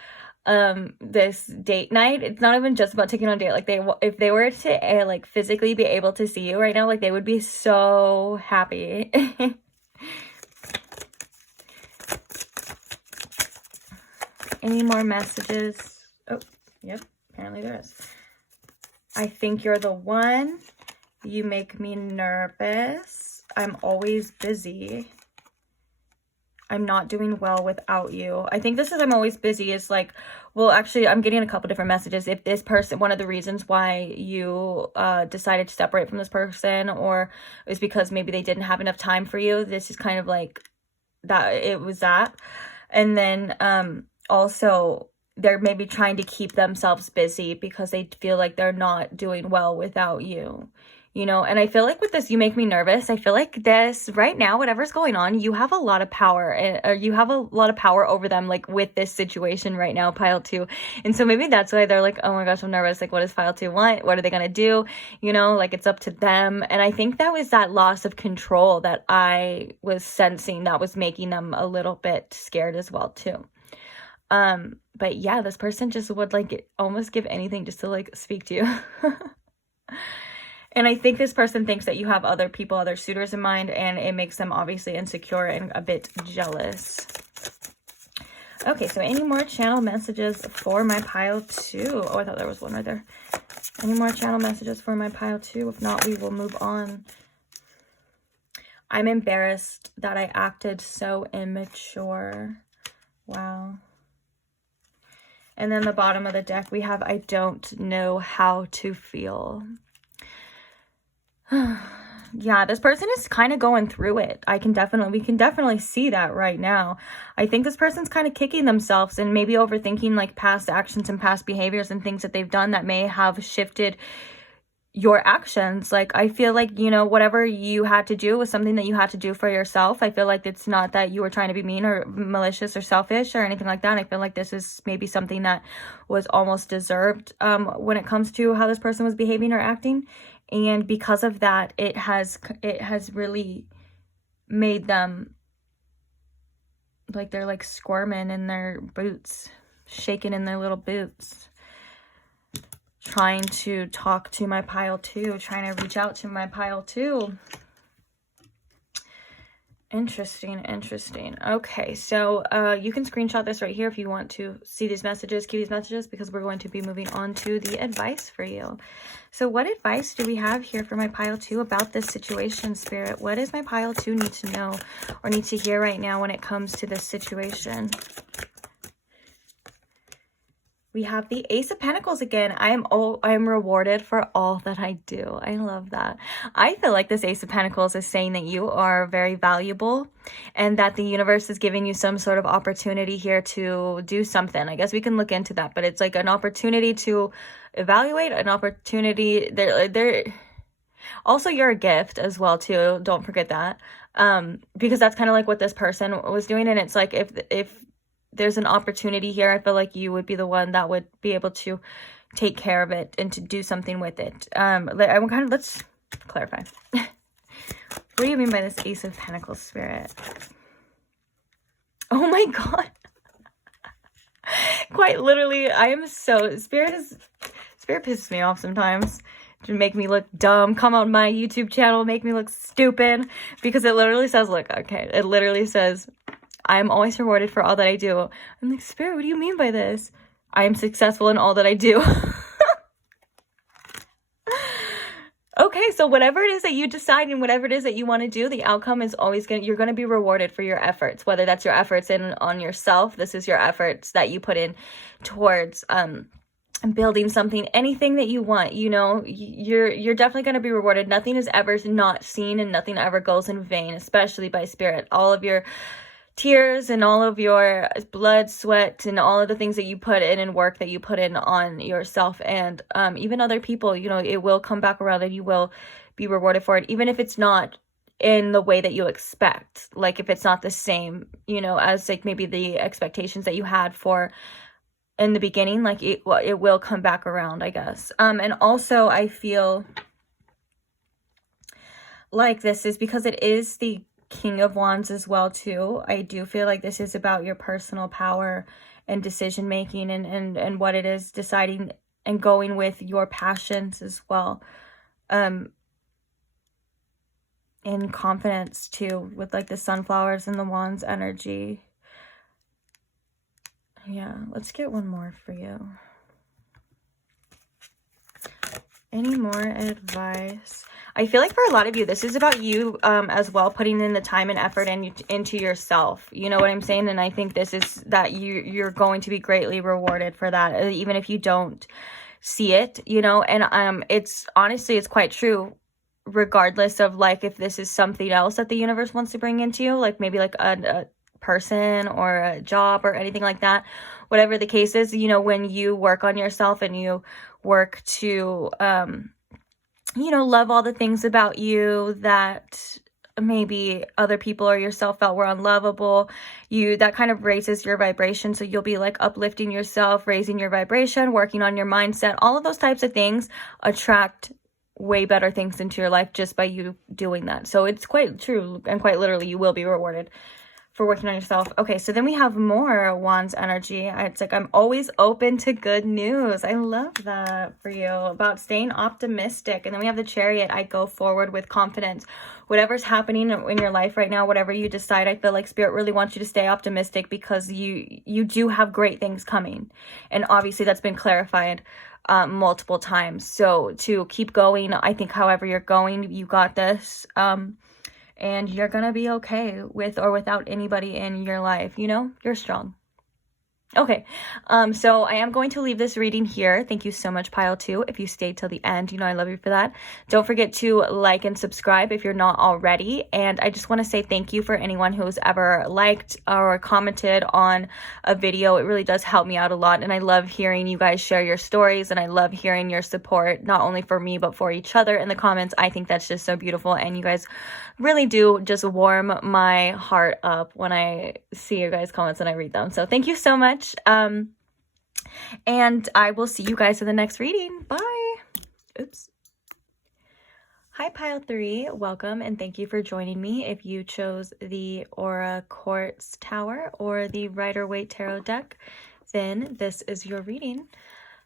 this date night. It's not even just about taking on a date. Like, if they were to, like, physically be able to see you right now, like, they would be so happy. Any more messages? Oh, yep. Apparently there is. I think you're the one. You make me nervous. I'm always busy. I'm not doing well without you. I think this is I'm always busy is like, well, actually, I'm getting a couple different messages. If this person, one of the reasons why you decided to separate from this person, or it was because maybe they didn't have enough time for you. This is kind of like that. It was that. And then also, they're maybe trying to keep themselves busy because they feel like they're not doing well without you, you know? And I feel like with this, you make me nervous. I feel like this right now, whatever's going on, you have a lot of power, or you have a lot of power over them, like with this situation right now, pile 2. And so maybe that's why they're like, oh my gosh, I'm nervous. Like, what does pile 2 want? What are they going to do? You know, like it's up to them. And I think that was that loss of control that I was sensing that was making them a little bit scared as well too. But yeah, this person just would like almost give anything just to like speak to you. And I think this person thinks that you have other people, other suitors in mind, and it makes them obviously insecure and a bit jealous. Okay, so any more channel messages for my pile 2? Oh, I thought there was one right there. Any more channel messages for my pile 2? If not, we will move on. I'm embarrassed that I acted so immature. Wow. And then the bottom of the deck, we have, I don't know how to feel. Yeah, this person is kind of going through it. we can definitely see that right now. I think this person's kind of kicking themselves and maybe overthinking like past actions and past behaviors and things that they've done that may have shifted your actions. Like, I feel like, you know, whatever you had to do was something that you had to do for yourself. I feel like it's not that you were trying to be mean or malicious or selfish or anything like that. I feel like this is maybe something that was almost deserved when it comes to how this person was behaving or acting. And because of that, it has really made them like they're like squirming in their boots, shaking in their little boots, trying to talk to my pile 2, trying to reach out to my pile 2. Interesting. Okay, so you can screenshot this right here if you want to see these messages, keep these messages, because we're going to be moving on to the advice for you. So what advice do we have here for my pile 2 about this situation, Spirit? What does my pile 2 need to know or need to hear right now when it comes to this situation? We have the Ace of Pentacles again. I am rewarded for all that I do. I love that. I feel like this Ace of Pentacles is saying that you are very valuable and that the universe is giving you some sort of opportunity here to do something. I guess we can look into that, but it's like an opportunity to evaluate, an opportunity. Also, you're a gift as well too. Don't forget that. Because that's kind of like what this person was doing. And it's like, if there's an opportunity here, I feel like you would be the one that would be able to take care of it and to do something with it. Let's clarify. What do you mean by this Ace of Pentacles, Spirit? Oh my God. Quite literally, I am so... Spirit pisses me off sometimes. To make me look dumb. Come on my YouTube channel, make me look stupid. Because it literally says, look, okay, it literally says... I'm always rewarded for all that I do. I'm like, Spirit, what do you mean by this? I am successful in all that I do. Okay, so whatever it is that you decide and whatever it is that you want to do, the outcome is always you're going to be rewarded for your efforts, whether that's your efforts on yourself. This is your efforts that you put in towards building something, anything that you want, you know, you're definitely going to be rewarded. Nothing is ever not seen and nothing ever goes in vain, especially by Spirit. All of your tears and all of your blood, sweat, and all of the things that you put in and work that you put in on yourself and even other people, you know, it will come back around and you will be rewarded for it, even if it's not in the way that you expect. Like if it's not the same, you know, as like maybe the expectations that you had for in the beginning, like it will come back around, I guess. And also I feel like this is because it is the King of Wands as well too. I do feel like this is about your personal power and decision making and what it is, deciding and going with your passions as well. And confidence too, with like the sunflowers and the wands energy. Yeah, let's get one more for you. Any more advice? I feel like for a lot of you, this is about you as well, putting in the time and effort into yourself. You know what I'm saying? And I think this is that you're going to be greatly rewarded for that, even if you don't see it, you know. And it's honestly, it's quite true, regardless of like if this is something else that the universe wants to bring into you, like maybe like a person or a job or anything like that. Whatever the case is, you know, when you work on yourself and you work to you know, love all the things about you that maybe other people or yourself felt were unlovable, that kind of raises your vibration. So you'll be like uplifting yourself, raising your vibration, working on your mindset. All of those types of things attract way better things into your life just by you doing that. So it's quite true and quite literally you will be rewarded for working on yourself. Okay, so then we have more Wands energy. It's like, I'm always open to good news. I love that for you, about staying optimistic. And then we have the Chariot. I go forward with confidence. Whatever's happening in your life right now, whatever you decide, I feel like Spirit really wants you to stay optimistic because you do have great things coming. And obviously that's been clarified multiple times. So to keep going, I think however you're going, you got this. And you're going to be okay with or without anybody in your life. You know, you're strong. Okay, so I am going to leave this reading here. Thank you so much, Pile 2. If you stayed till the end, you know I love you for that. Don't forget to like and subscribe if you're not already. And I just want to say thank you for anyone who's ever liked or commented on a video. It really does help me out a lot. And I love hearing you guys share your stories, and I love hearing your support, not only for me, but for each other in the comments. I think that's just so beautiful. And you guys really do just warm my heart up when I see your guys' comments and I read them. So thank you so much. And I will see you guys in the next reading. Bye. Oops. Hi, Pile 3. Welcome and thank you for joining me. If you chose the Aura Quartz Tower or the Rider Waite Tarot deck, then this is your reading.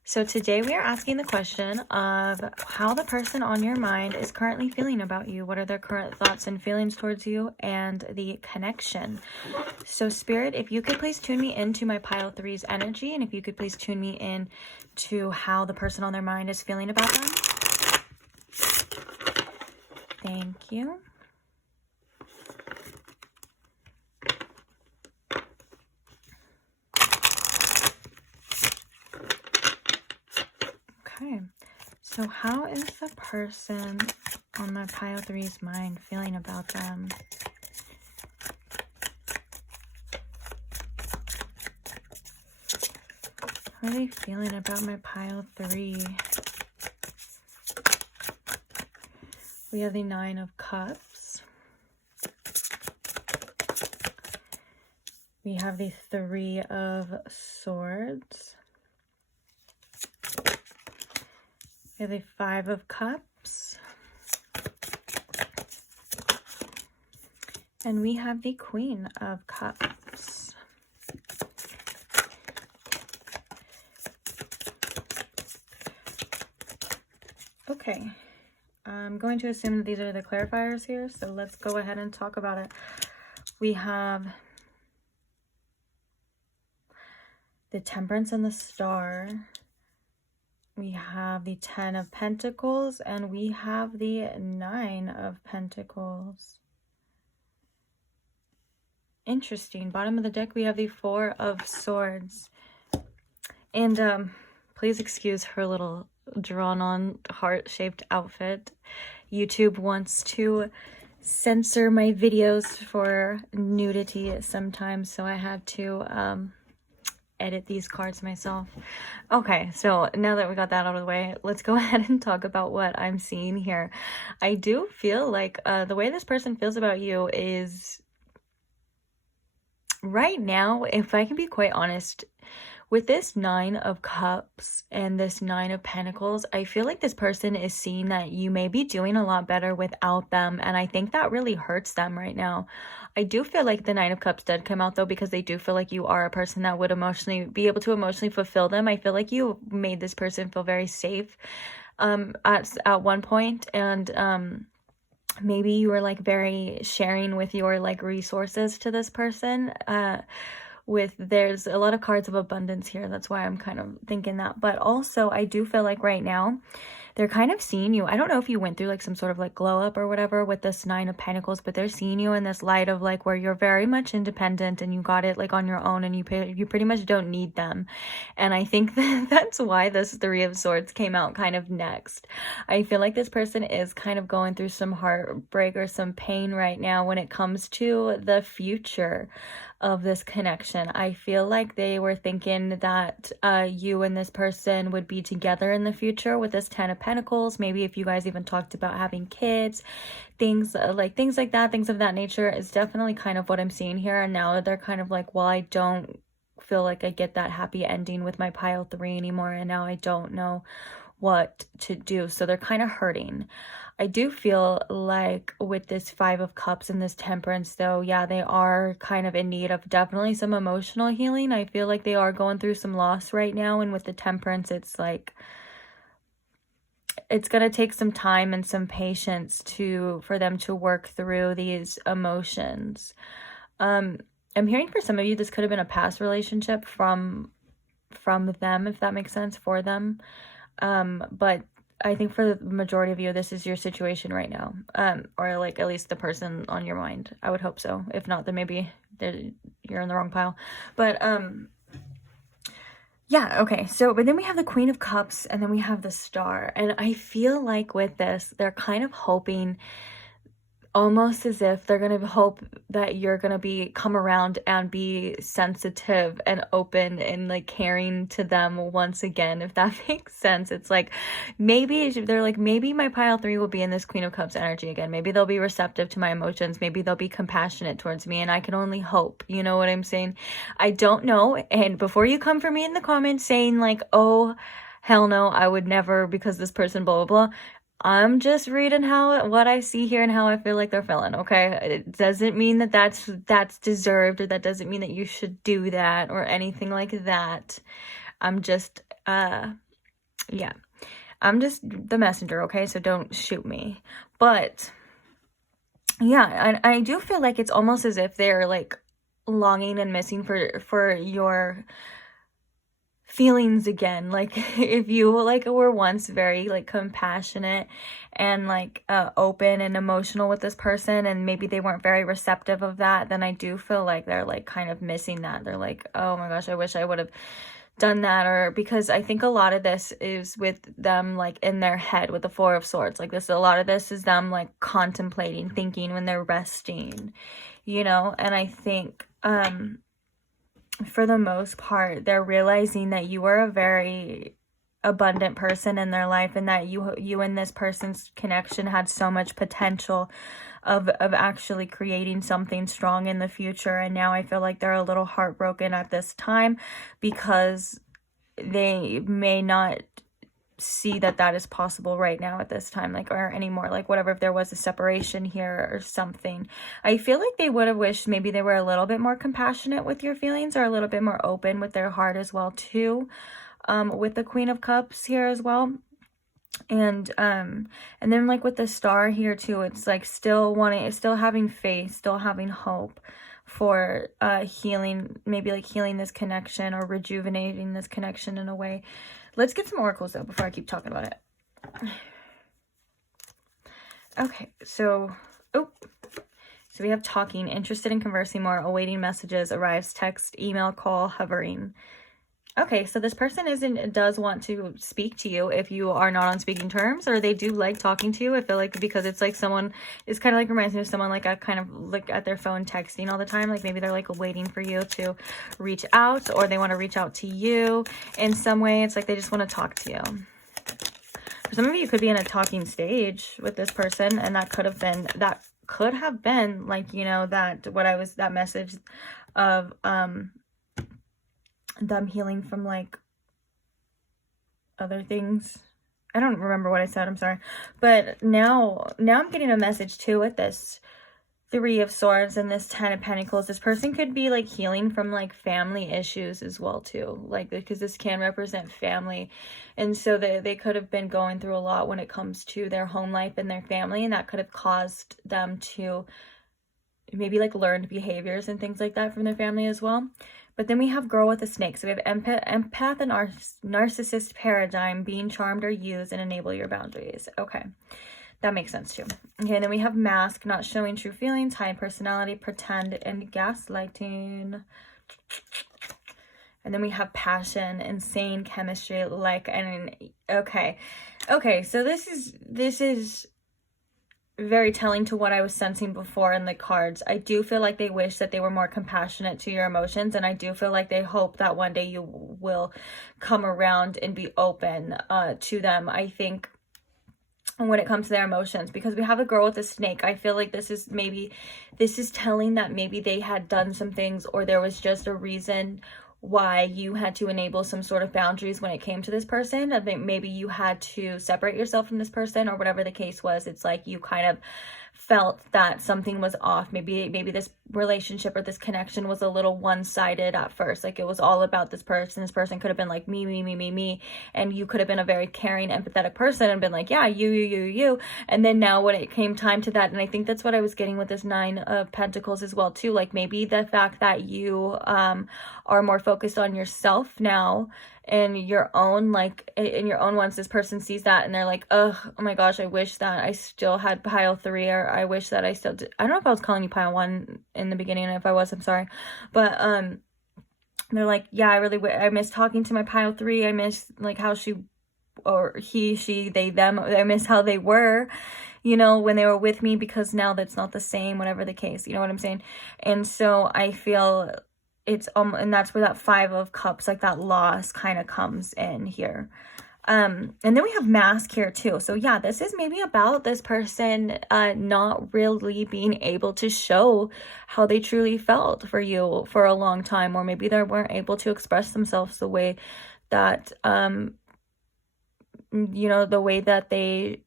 So today we are asking the question of how the person on your mind is currently feeling about you. What are their current thoughts and feelings towards you, and the connection. So Spirit, if you could please tune me into my Pile 3's energy, and if you could please tune me in to how the person on their mind is feeling about them. Thank you. Okay, so how is the person on my Pile 3's mind feeling about them? How are they feeling about my Pile 3? We have the 9 of Cups. We have the 3 of Swords. We have the 5 of Cups. And we have the Queen of Cups. Okay, I'm going to assume that these are the clarifiers here, so let's go ahead and talk about it. We have the Temperance and the Star. We have the 10 of Pentacles, and we have the 9 of Pentacles. Interesting. Bottom of the deck, we have the 4 of Swords. And please excuse her little drawn-on heart-shaped outfit. YouTube wants to censor my videos for nudity sometimes, so I had to edit these cards myself. Okay, so now that we got that out of the way, let's go ahead and talk about what I'm seeing here. I do feel like the way this person feels about you is, right now, if I can be quite honest, with this 9 of Cups and this 9 of Pentacles, I feel like this person is seeing that you may be doing a lot better without them, and I think that really hurts them right now. I do feel like the 9 of Cups did come out, though, because they do feel like you are a person that would be able to emotionally fulfill them. I feel like you made this person feel very safe at one point, and maybe you were like very sharing with your like resources to this person. There's a lot of cards of abundance here. That's why I'm kind of thinking that. But also, I do feel like right now, they're kind of seeing you. I don't know if you went through like some sort of like glow up or whatever with this 9 of Pentacles, but they're seeing you in this light of like where you're very much independent and you got it like on your own, and you pretty much don't need them. And I think that's why this 3 of Swords came out kind of next. I feel like this person is kind of going through some heartbreak or some pain right now when it comes to the future of this connection. I feel like they were thinking that you and this person would be together in the future with this 10 of Pentacles. Maybe if you guys even talked about having kids, things like that, things of that nature is definitely kind of what I'm seeing here. And now they're kind of like, well, I don't feel like I get that happy ending with my Pile 3 anymore, and now I don't know what to do. So they're kind of hurting. I do feel like with this 5 of Cups and this Temperance, though, yeah, they are kind of in need of definitely some emotional healing. I feel like they are going through some loss right now, and with the Temperance, it's like it's going to take some time and some patience for them to work through these emotions. I'm hearing for some of you this could have been a past relationship from them, if that makes sense, for them. But I think for the majority of you, this is your situation right now. Or like at least the person on your mind. I would hope so. If not, then maybe you're in the wrong pile. But Yeah, okay. So, but then we have the Queen of Cups and then we have the Star. And I feel like with this, they're kind of hoping, almost as if they're going to hope that you're going to come around and be sensitive and open and like caring to them once again, if that makes sense. It's like, maybe they're like, maybe my pile 3 will be in this Queen of Cups energy again. Maybe they'll be receptive to my emotions. Maybe they'll be compassionate towards me, and I can only hope. You know what I'm saying? I don't know. And before you come for me in the comments saying like, oh, hell no, I would never, because this person blah blah blah, I'm just reading what I see here and how I feel like they're feeling, okay? It doesn't mean that that's deserved, or that doesn't mean that you should do that or anything like that. I'm just yeah. I'm just the messenger, okay? So don't shoot me. But yeah, I do feel like it's almost as if they're like longing and missing for your feelings again. Like, if you like were once very like compassionate and like open and emotional with this person, and maybe they weren't very receptive of that, then I do feel like they're like kind of missing that. They're like, oh my gosh, I wish I would have done that. Or because I think a lot of this is with them like in their head with the Four of Swords. Like this, a lot of this is them like contemplating, thinking when they're resting, you know. And I think for the most part, they're realizing that you are a very abundant person in their life, and that you and this person's connection had so much potential of actually creating something strong in the future. And now I feel like they're a little heartbroken at this time because they may not see that is possible right now at this time, like, or anymore, like whatever, if there was a separation here or something. I feel like they would have wished maybe they were a little bit more compassionate with your feelings, or a little bit more open with their heart as well too, with the Queen of Cups here as well. And then like with the Star here too, it's like still having faith, still having hope for healing, maybe like healing this connection or rejuvenating this connection in a way. Let's get some oracles though before I keep talking about it. Okay, so we have talking, interested in conversing more, awaiting messages, arrives, text, email, call, hovering. Okay, so this person does want to speak to you if you are not on speaking terms, or they do like talking to you. I feel like, because it's like someone is kind of like, reminds me of someone like a kind of look at their phone texting all the time. Like maybe they're like waiting for you to reach out, or they want to reach out to you in some way. It's like they just want to talk to you. For some of you, could be in a talking stage with this person, and that could have been like, you know, that message of them healing from like other things. I don't remember what I said, I'm sorry. But now I'm getting a message too with this Three of Swords and this Ten of Pentacles. This person could be like healing from like family issues as well too, like, because this can represent family, and so they could have been going through a lot when it comes to their home life and their family, and that could have caused them to maybe like learned behaviors and things like that from their family as well. But then we have Girl with a Snake. So we have empath and narcissist paradigm, being charmed or used, and enable your boundaries. Okay, that makes sense too. Okay, and then we have Mask, not showing true feelings, high personality, pretend, and gaslighting. And then we have Passion, insane chemistry, like, and okay, so this is very telling to what I was sensing before in the cards. I do feel like they wish that they were more compassionate to your emotions, and I do feel like they hope that one day you will come around and be open to them. I think when it comes to their emotions, because we have a Girl with a Snake, I feel like this is telling that maybe they had done some things, or there was just a reason why you had to enable some sort of boundaries when it came to this person. I think maybe you had to separate yourself from this person, or whatever the case was. It's like you kind of felt that something was off. Maybe this relationship or this connection was a little one-sided at first. Like it was all about this person. This person could have been like me, and you could have been a very caring, empathetic person and been like, yeah, you. And then now when it came time to that, and I think that's what I was getting with this Nine of Pentacles as well too, like maybe the fact that you are more focused on yourself now and your own, like in your own ones, this person sees that and they're like, oh my gosh, I wish that I still had pile 3, or I wish that I still did. I don't know if I was calling you pile 1 in the beginning. If I was, I'm sorry. But they're like, yeah, I miss talking to my pile 3. I miss like how she, or he, she, they, them, I miss how they were, you know, when they were with me, because now that's not the same, whatever the case, you know what I'm saying? And so I feel it's, and that's where that 5 of Cups, like that loss kind of comes in here. And then we have Mask here too. So yeah, this is maybe about this person not really being able to show how they truly felt for you for a long time, or maybe they weren't able to express themselves the way that you know, the way that they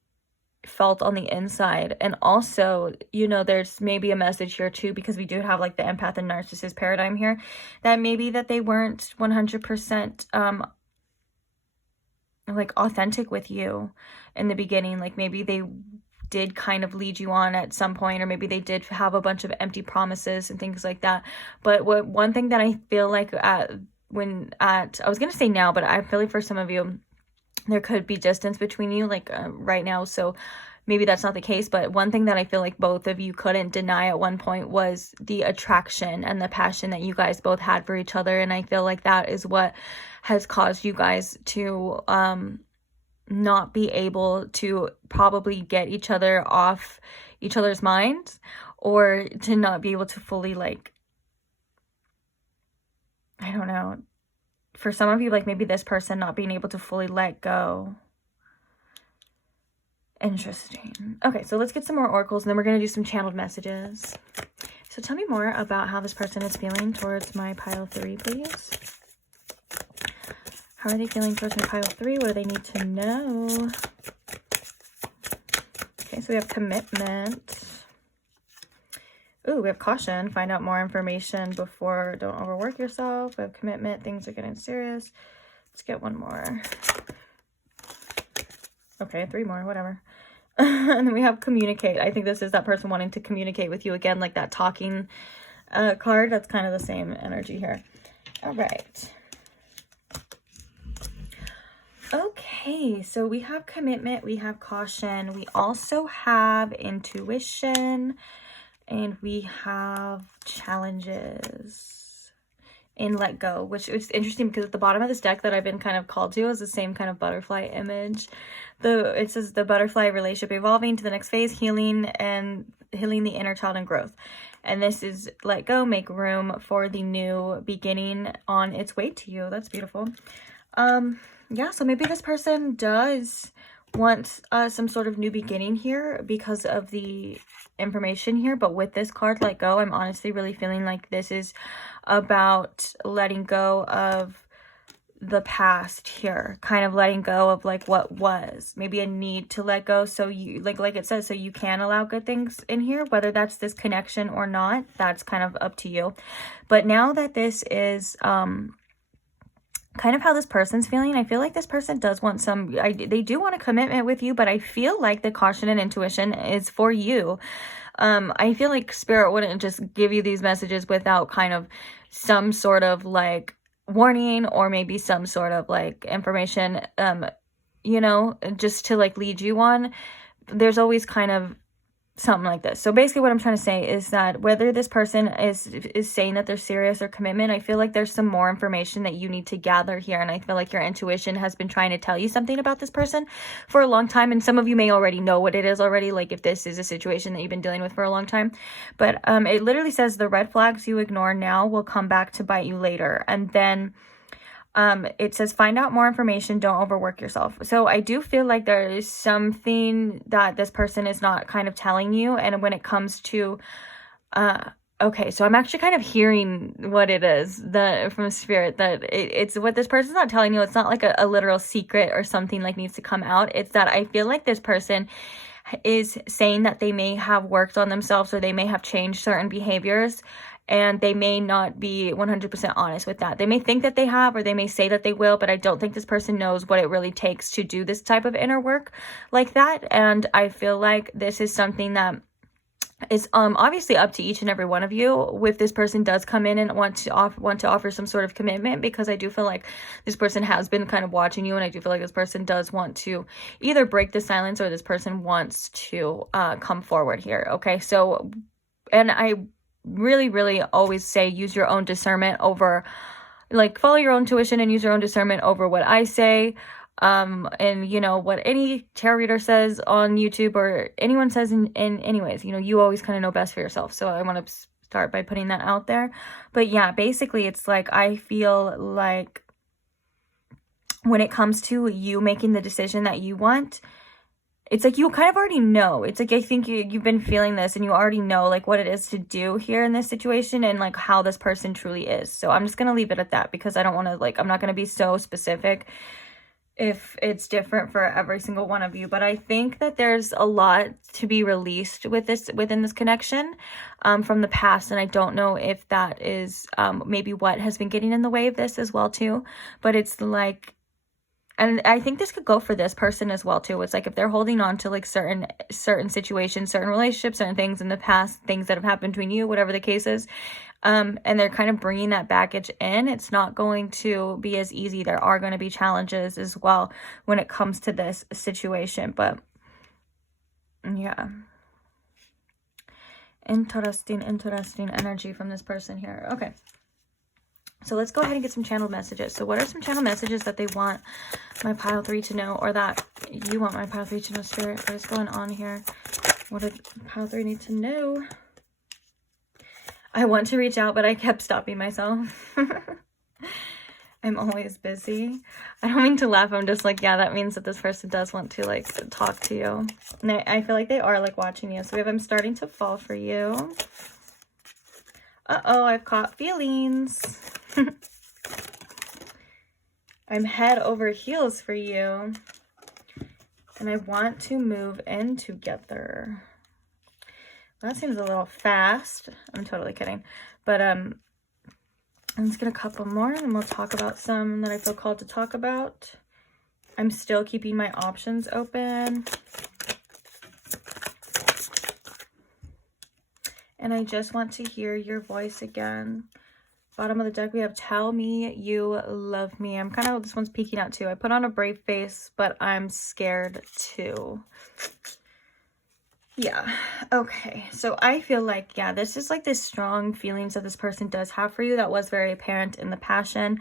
felt on the inside. And also, you know, there's maybe a message here too, because we do have like the empath and narcissist paradigm here, that maybe that they weren't 100% like authentic with you in the beginning. Like maybe they did kind of lead you on at some point, or maybe they did have a bunch of empty promises and things like that. But one thing that I feel like I was gonna say now, but I feel like for some of you there could be distance between you, like right now, so maybe that's not the case. But one thing that I feel like both of you couldn't deny at one point was the attraction and the passion that you guys both had for each other. And I feel like that is what has caused you guys to not be able to probably get each other off each other's minds, or to not be able to fully, like, I don't know, for some of you, like maybe this person not being able to fully let go. Interesting. Okay, so let's get some more oracles, and then we're going to do some channeled messages. So tell me more about how this person is feeling towards my pile 3, please. How are they feeling towards my pile 3? What do they need to know? Okay, so we have commitment. Ooh, we have caution. Find out more information before. Don't overwork yourself. We have commitment. Things are getting serious. Let's get one more. Okay, 3 more. Whatever. And then we have communicate. I think this is that person wanting to communicate with you again, like that talking card. That's kind of the same energy here. All right. Okay, so we have commitment. We have caution. We also have intuition. And we have challenges and let go, which is interesting because at the bottom of this deck that I've been kind of called to is the same kind of butterfly image. It says the butterfly relationship evolving to the next phase, healing the inner child and growth. And this is let go, make room for the new beginning on its way to you. That's beautiful. Yeah, so maybe this person does want some sort of new beginning here because of the information here. But with this card, let go, I'm honestly really feeling like this is about letting go of the past here, kind of letting go of like what was, maybe a need to let go, so you like it says, so you can allow good things in here, whether that's this connection or not, that's kind of up to you. But now that this is kind of how this person's feeling, I feel like this person does want they do want a commitment with you, but I feel like the caution and intuition is for you. I feel like spirit wouldn't just give you these messages without kind of some sort of like warning, or maybe some sort of like information, you know, just to like lead you on. There's always kind of something like this. So basically what I'm trying to say is that whether this person is saying that they're serious or commitment, I feel like there's some more information that you need to gather here. And I feel like your intuition has been trying to tell you something about this person for a long time. And some of you may already know what it is already, like if this is a situation that you've been dealing with for a long time. But it literally says the red flags you ignore now will come back to bite you later. And then it says find out more information, don't overwork yourself. So I do feel like there is something that this person is not kind of telling you. And when it comes to okay, so I'm actually kind of hearing what it is from spirit, that it's what this person's not telling you. It's not like a literal secret or something like needs to come out. It's that I feel like this person is saying that they may have worked on themselves, or they may have changed certain behaviors, and they may not be 100% honest with that. They may think that they have, or they may say that they will, but I don't think this person knows what it really takes to do this type of inner work like that. And I feel like this is something that is obviously up to each and every one of you. If this person does come in and want to offer some sort of commitment, because I do feel like this person has been kind of watching you, and I do feel like this person does want to either break the silence, or this person wants to come forward here. Okay, so, and I really always say use your own discernment over like follow your own intuition and use your own discernment over what I say. And you know, what any tarot reader says on YouTube or anyone says in anyways, you know, you always kind of know best for yourself. So I want to start by putting that out there. But yeah, basically it's like, I feel like when it comes to you making the decision that you want, it's like you kind of already know. It's like, I think you've been feeling this and you already know like what it is to do here in this situation and like how this person truly is. So I'm just going to leave it at that, because I don't want to, like, I'm not going to be so specific if it's different for every single one of you. But I think that there's a lot to be released with this, within this connection, from the past. And I don't know if that is maybe what has been getting in the way of this as well too. But it's like, and I think this could go for this person as well too. It's like if they're holding on to like certain situations, certain relationships, certain things in the past, things that have happened between you, whatever the case is, and they're kind of bringing that baggage in, it's not going to be as easy. There are going to be challenges as well when it comes to this situation. But yeah, interesting energy from this person here. Okay. So let's go ahead and get some channeled messages. So what are some channel messages that they want my pile 3 to know, or that you want my pile 3 to know, Spirit? What is going on here? What did pile 3 need to know? I want to reach out, but I kept stopping myself. I'm always busy. I don't mean to laugh. I'm just like, yeah, that means that this person does want to like talk to you. And I feel like they are like watching you. So we have, I'm starting to fall for you. Uh-oh, I've caught feelings. I'm head over heels for you. And I want to move in together. That seems a little fast. I'm totally kidding. But let's get a couple more and we'll talk about some that I feel called to talk about. I'm still keeping my options open. And I just want to hear your voice again. Bottom of the deck, we have tell me you love me. I'm kind of, this one's peeking out too. I put on a brave face, but I'm scared too. Yeah. Okay. So I feel like, yeah, this is like this strong feelings that this person does have for you that was very apparent in the passion.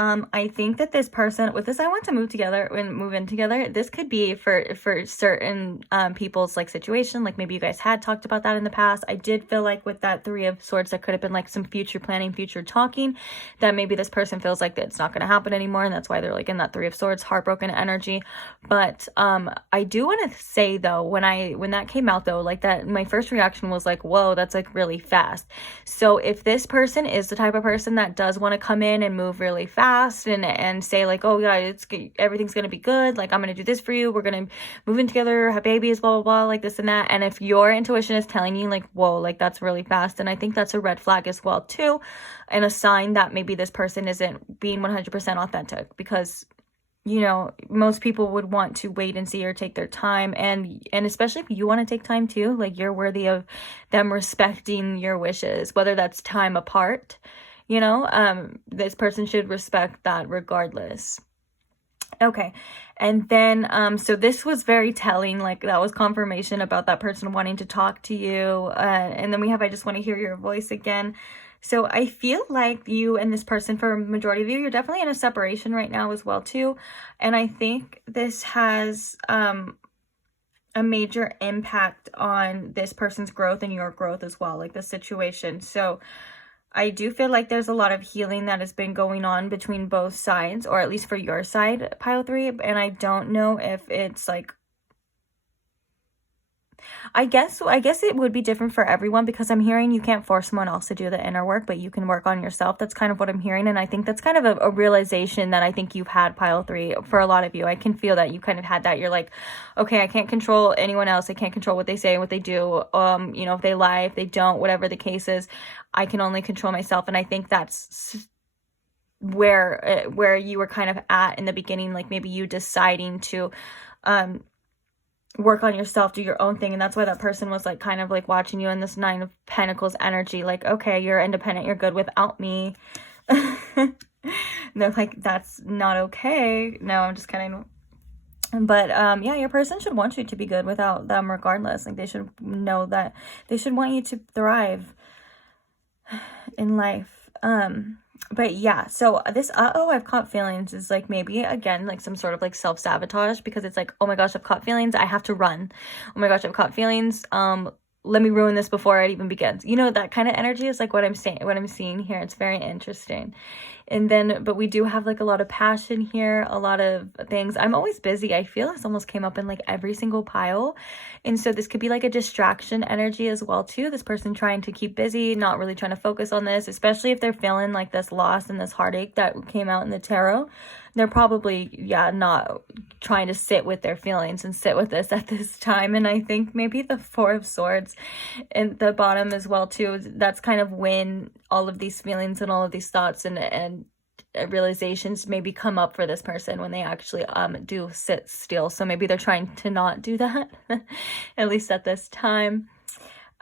I think that this person with this, I want to move together and move in together. This could be for certain people's like situation. Like maybe you guys had talked about that in the past. I did feel like with that 3 of Swords, that could have been like some future planning, future talking, that maybe this person feels like it's not going to happen anymore. And that's why they're like in that 3 of Swords, heartbroken energy. But I do want to say though, when that came out though, like that, my first reaction was like, whoa, that's like really fast. So if this person is the type of person that does want to come in and move really fast, and say like, oh yeah, everything's gonna be good, like I'm gonna do this for you, we're gonna move in together, have babies, blah blah blah, like this and that, and if your intuition is telling you like, whoa, like that's really fast, and I think that's a red flag as well too, and a sign that maybe this person isn't being 100% authentic, because you know, most people would want to wait and see or take their time, and especially if you want to take time too, like you're worthy of them respecting your wishes, whether that's time apart. You know, this person should respect that regardless. Okay. And then, so this was very telling, like that was confirmation about that person wanting to talk to you. And then we have, I just want to hear your voice again. So I feel like you and this person, for a majority of you, you're definitely in a separation right now as well too. And I think this has, a major impact on this person's growth and your growth as well, like the situation. So I do feel like there's a lot of healing that has been going on between both sides, or at least for your side, pile 3. And I don't know if it's like, I guess it would be different for everyone, because I'm hearing you can't force someone else to do the inner work, but you can work on yourself. That's kind of what I'm hearing. And I think that's kind of a realization that I think you've had, pile 3, for a lot of you. I can feel that you kind of had that. You're like, okay, I can't control anyone else. I can't control what they say and what they do. You know, if they lie, if they don't, whatever the case is, I can only control myself. And I think that's where you were kind of at in the beginning, like maybe you deciding to, work on yourself, do your own thing. And that's why that person was like kind of like watching you in this 9 of Pentacles energy, like, okay, you're independent, you're good without me. They're like, that's not okay. No, I'm just kidding. But yeah, your person should want you to be good without them regardless. Like they should know that they should want you to thrive in life. But yeah, so this I've caught feelings is like maybe again like some sort of like self-sabotage, because it's like, oh my gosh, I've caught feelings, I have to run. Oh my gosh, I've caught feelings, let me ruin this before it even begins. You know, that kind of energy is like what I'm saying, what I'm seeing here. It's very interesting. And then, but we do have like a lot of passion here, a lot of things. I'm always busy. I feel this almost came up in like every single pile. And so this could be like a distraction energy as well too. This person trying to keep busy, not really trying to focus on this, especially if they're feeling like this loss and this heartache that came out in the tarot. They're probably, yeah, not trying to sit with their feelings and sit with this at this time. And I think maybe the Four of Swords in the bottom as well too, that's kind of when all of these feelings and all of these thoughts and realizations maybe come up for this person when they actually do sit still. So maybe they're trying to not do that at least at this time.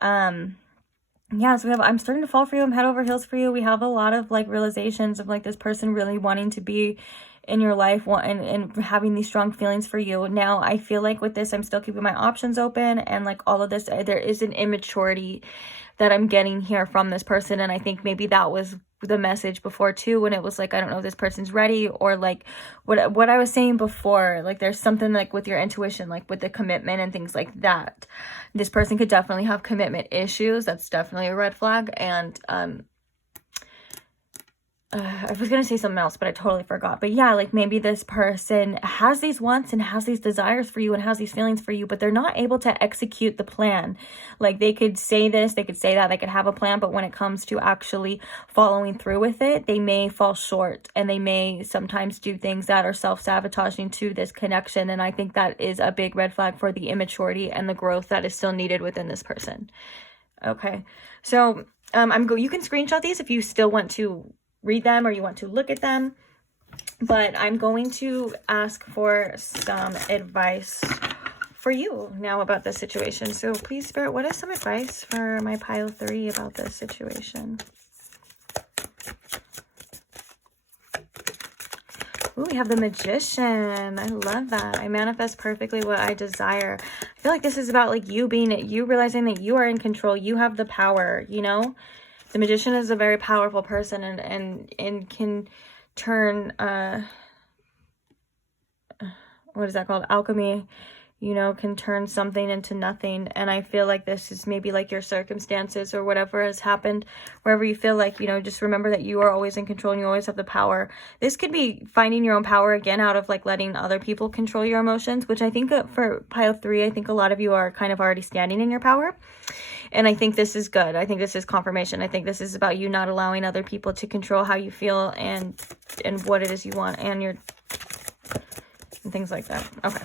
Yeah, so we have, I'm starting to fall for you, I'm head over heels for you. We have a lot of like realizations of like this person really wanting to be in your life and having these strong feelings for you. Now I feel like with this I'm still keeping my options open, and like all of this, there is an immaturity that I'm getting here from this person. And I think maybe that was the message before too, when it was like, I don't know if this person's ready, or like what I was saying before, like there's something like with your intuition, like with the commitment and things like that. This person could definitely have commitment issues. That's definitely a red flag. And I was going to say something else, but I totally forgot. But yeah, like maybe this person has these wants and has these desires for you and has these feelings for you, but they're not able to execute the plan. Like they could say this, they could say that, they could have a plan, but when it comes to actually following through with it, they may fall short, and they may sometimes do things that are self-sabotaging to this connection. And I think that is a big red flag for the immaturity and the growth that is still needed within this person. Okay. So, you can screenshot these if you still want to read them or you want to look at them, but I'm going to ask for some advice for you now about this situation. So please, Spirit, what is some advice for my pile 3 about this situation? Ooh, we have the Magician. I love that. I manifest perfectly what I desire. I feel like this is about like you realizing that you are in control. You have the power, you know? The Magician is a very powerful person and can turn, what is that called? Alchemy, you know, can turn something into nothing. And I feel like this is maybe like your circumstances or whatever has happened, wherever you feel like, you know, just remember that you are always in control and you always have the power. This could be finding your own power again out of like letting other people control your emotions, which I think for pile 3, I think a lot of you are kind of already standing in your power. And I think this is good. I think this is confirmation. I think this is about you not allowing other people to control how you feel and what it is you want and things like that. Okay.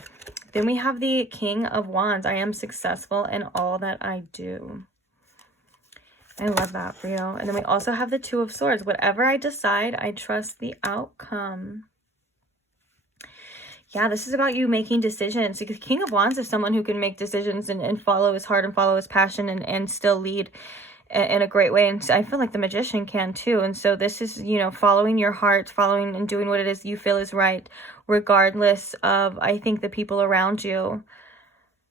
Then we have the King of Wands. I am successful in all that I do. I love that for you. And then we also have the Two of Swords. Whatever I decide, I trust the outcome. Yeah, this is about you making decisions. Because King of Wands is someone who can make decisions and follow his heart and follow his passion and still lead in a great way. And I feel like the Magician can too. And so this is, you know, following your heart, following and doing what it is you feel is right, regardless of, I think, the people around you.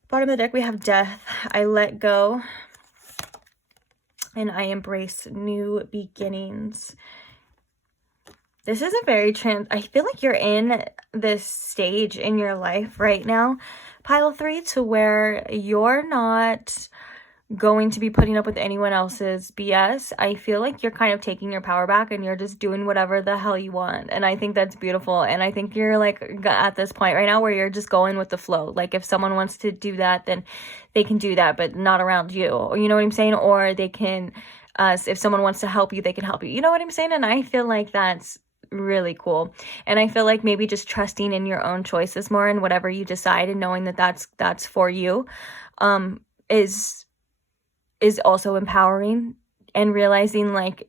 Bottom of the deck, we have Death. I let go and I embrace new beginnings. This is a very I feel like you're in this stage in your life right now, pile 3, to where you're not going to be putting up with anyone else's BS. I feel like you're kind of taking your power back and you're just doing whatever the hell you want. And I think that's beautiful. And I think you're like at this point right now where you're just going with the flow. Like if someone wants to do that, then they can do that, but not around you. You know what I'm saying? Or they can, if someone wants to help you, they can help you. You know what I'm saying? And I feel like that's really cool. And I feel like maybe just trusting in your own choices more and whatever you decide, and knowing that that's for you is also empowering, and realizing like,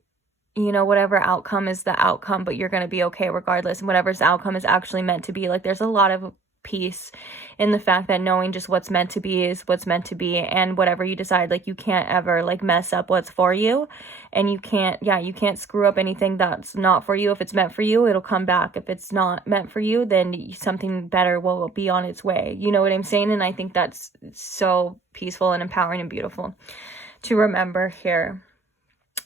you know, whatever outcome is the outcome, but you're going to be okay regardless, and whatever's the outcome is actually meant to be. Like there's a lot of peace in the fact that knowing just what's meant to be is what's meant to be, and whatever you decide, like you can't ever like mess up what's for you, and you can't screw up anything that's not for you. If it's meant for you, it'll come back. If it's not meant for you, then something better will be on its way. You know what I'm saying? And I think that's so peaceful and empowering and beautiful to remember here.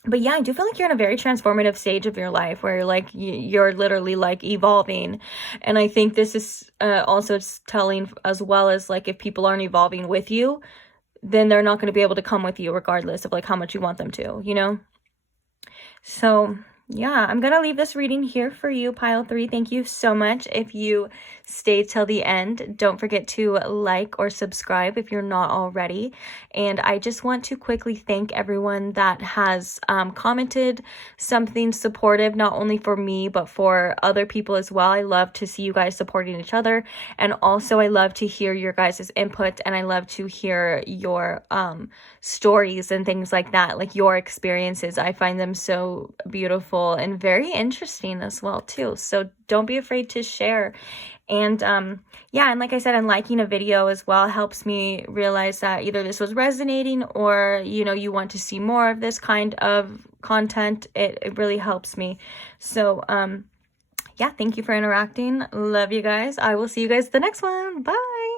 But yeah, I do feel like you're in a very transformative stage of your life where you're like, you're literally like evolving. And I think this is also telling as well as like, if people aren't evolving with you, then they're not going to be able to come with you regardless of like how much you want them to, you know? So yeah, I'm gonna leave this reading here for you, pile 3. Thank you so much. If you stayed till the end, don't forget to like or subscribe if you're not already. And I just want to quickly thank everyone that has commented something supportive, not only for me, but for other people as well. I love to see you guys supporting each other. And also I love to hear your guys' input, and I love to hear your stories and things like that, like your experiences. I find them so beautiful and very interesting as well too. So don't be afraid to share. And yeah, and like I said, and liking a video as well helps me realize that either this was resonating or, you know, you want to see more of this kind of content. It really helps me. So yeah, thank you for interacting. Love you guys. I will see you guys the next one. Bye.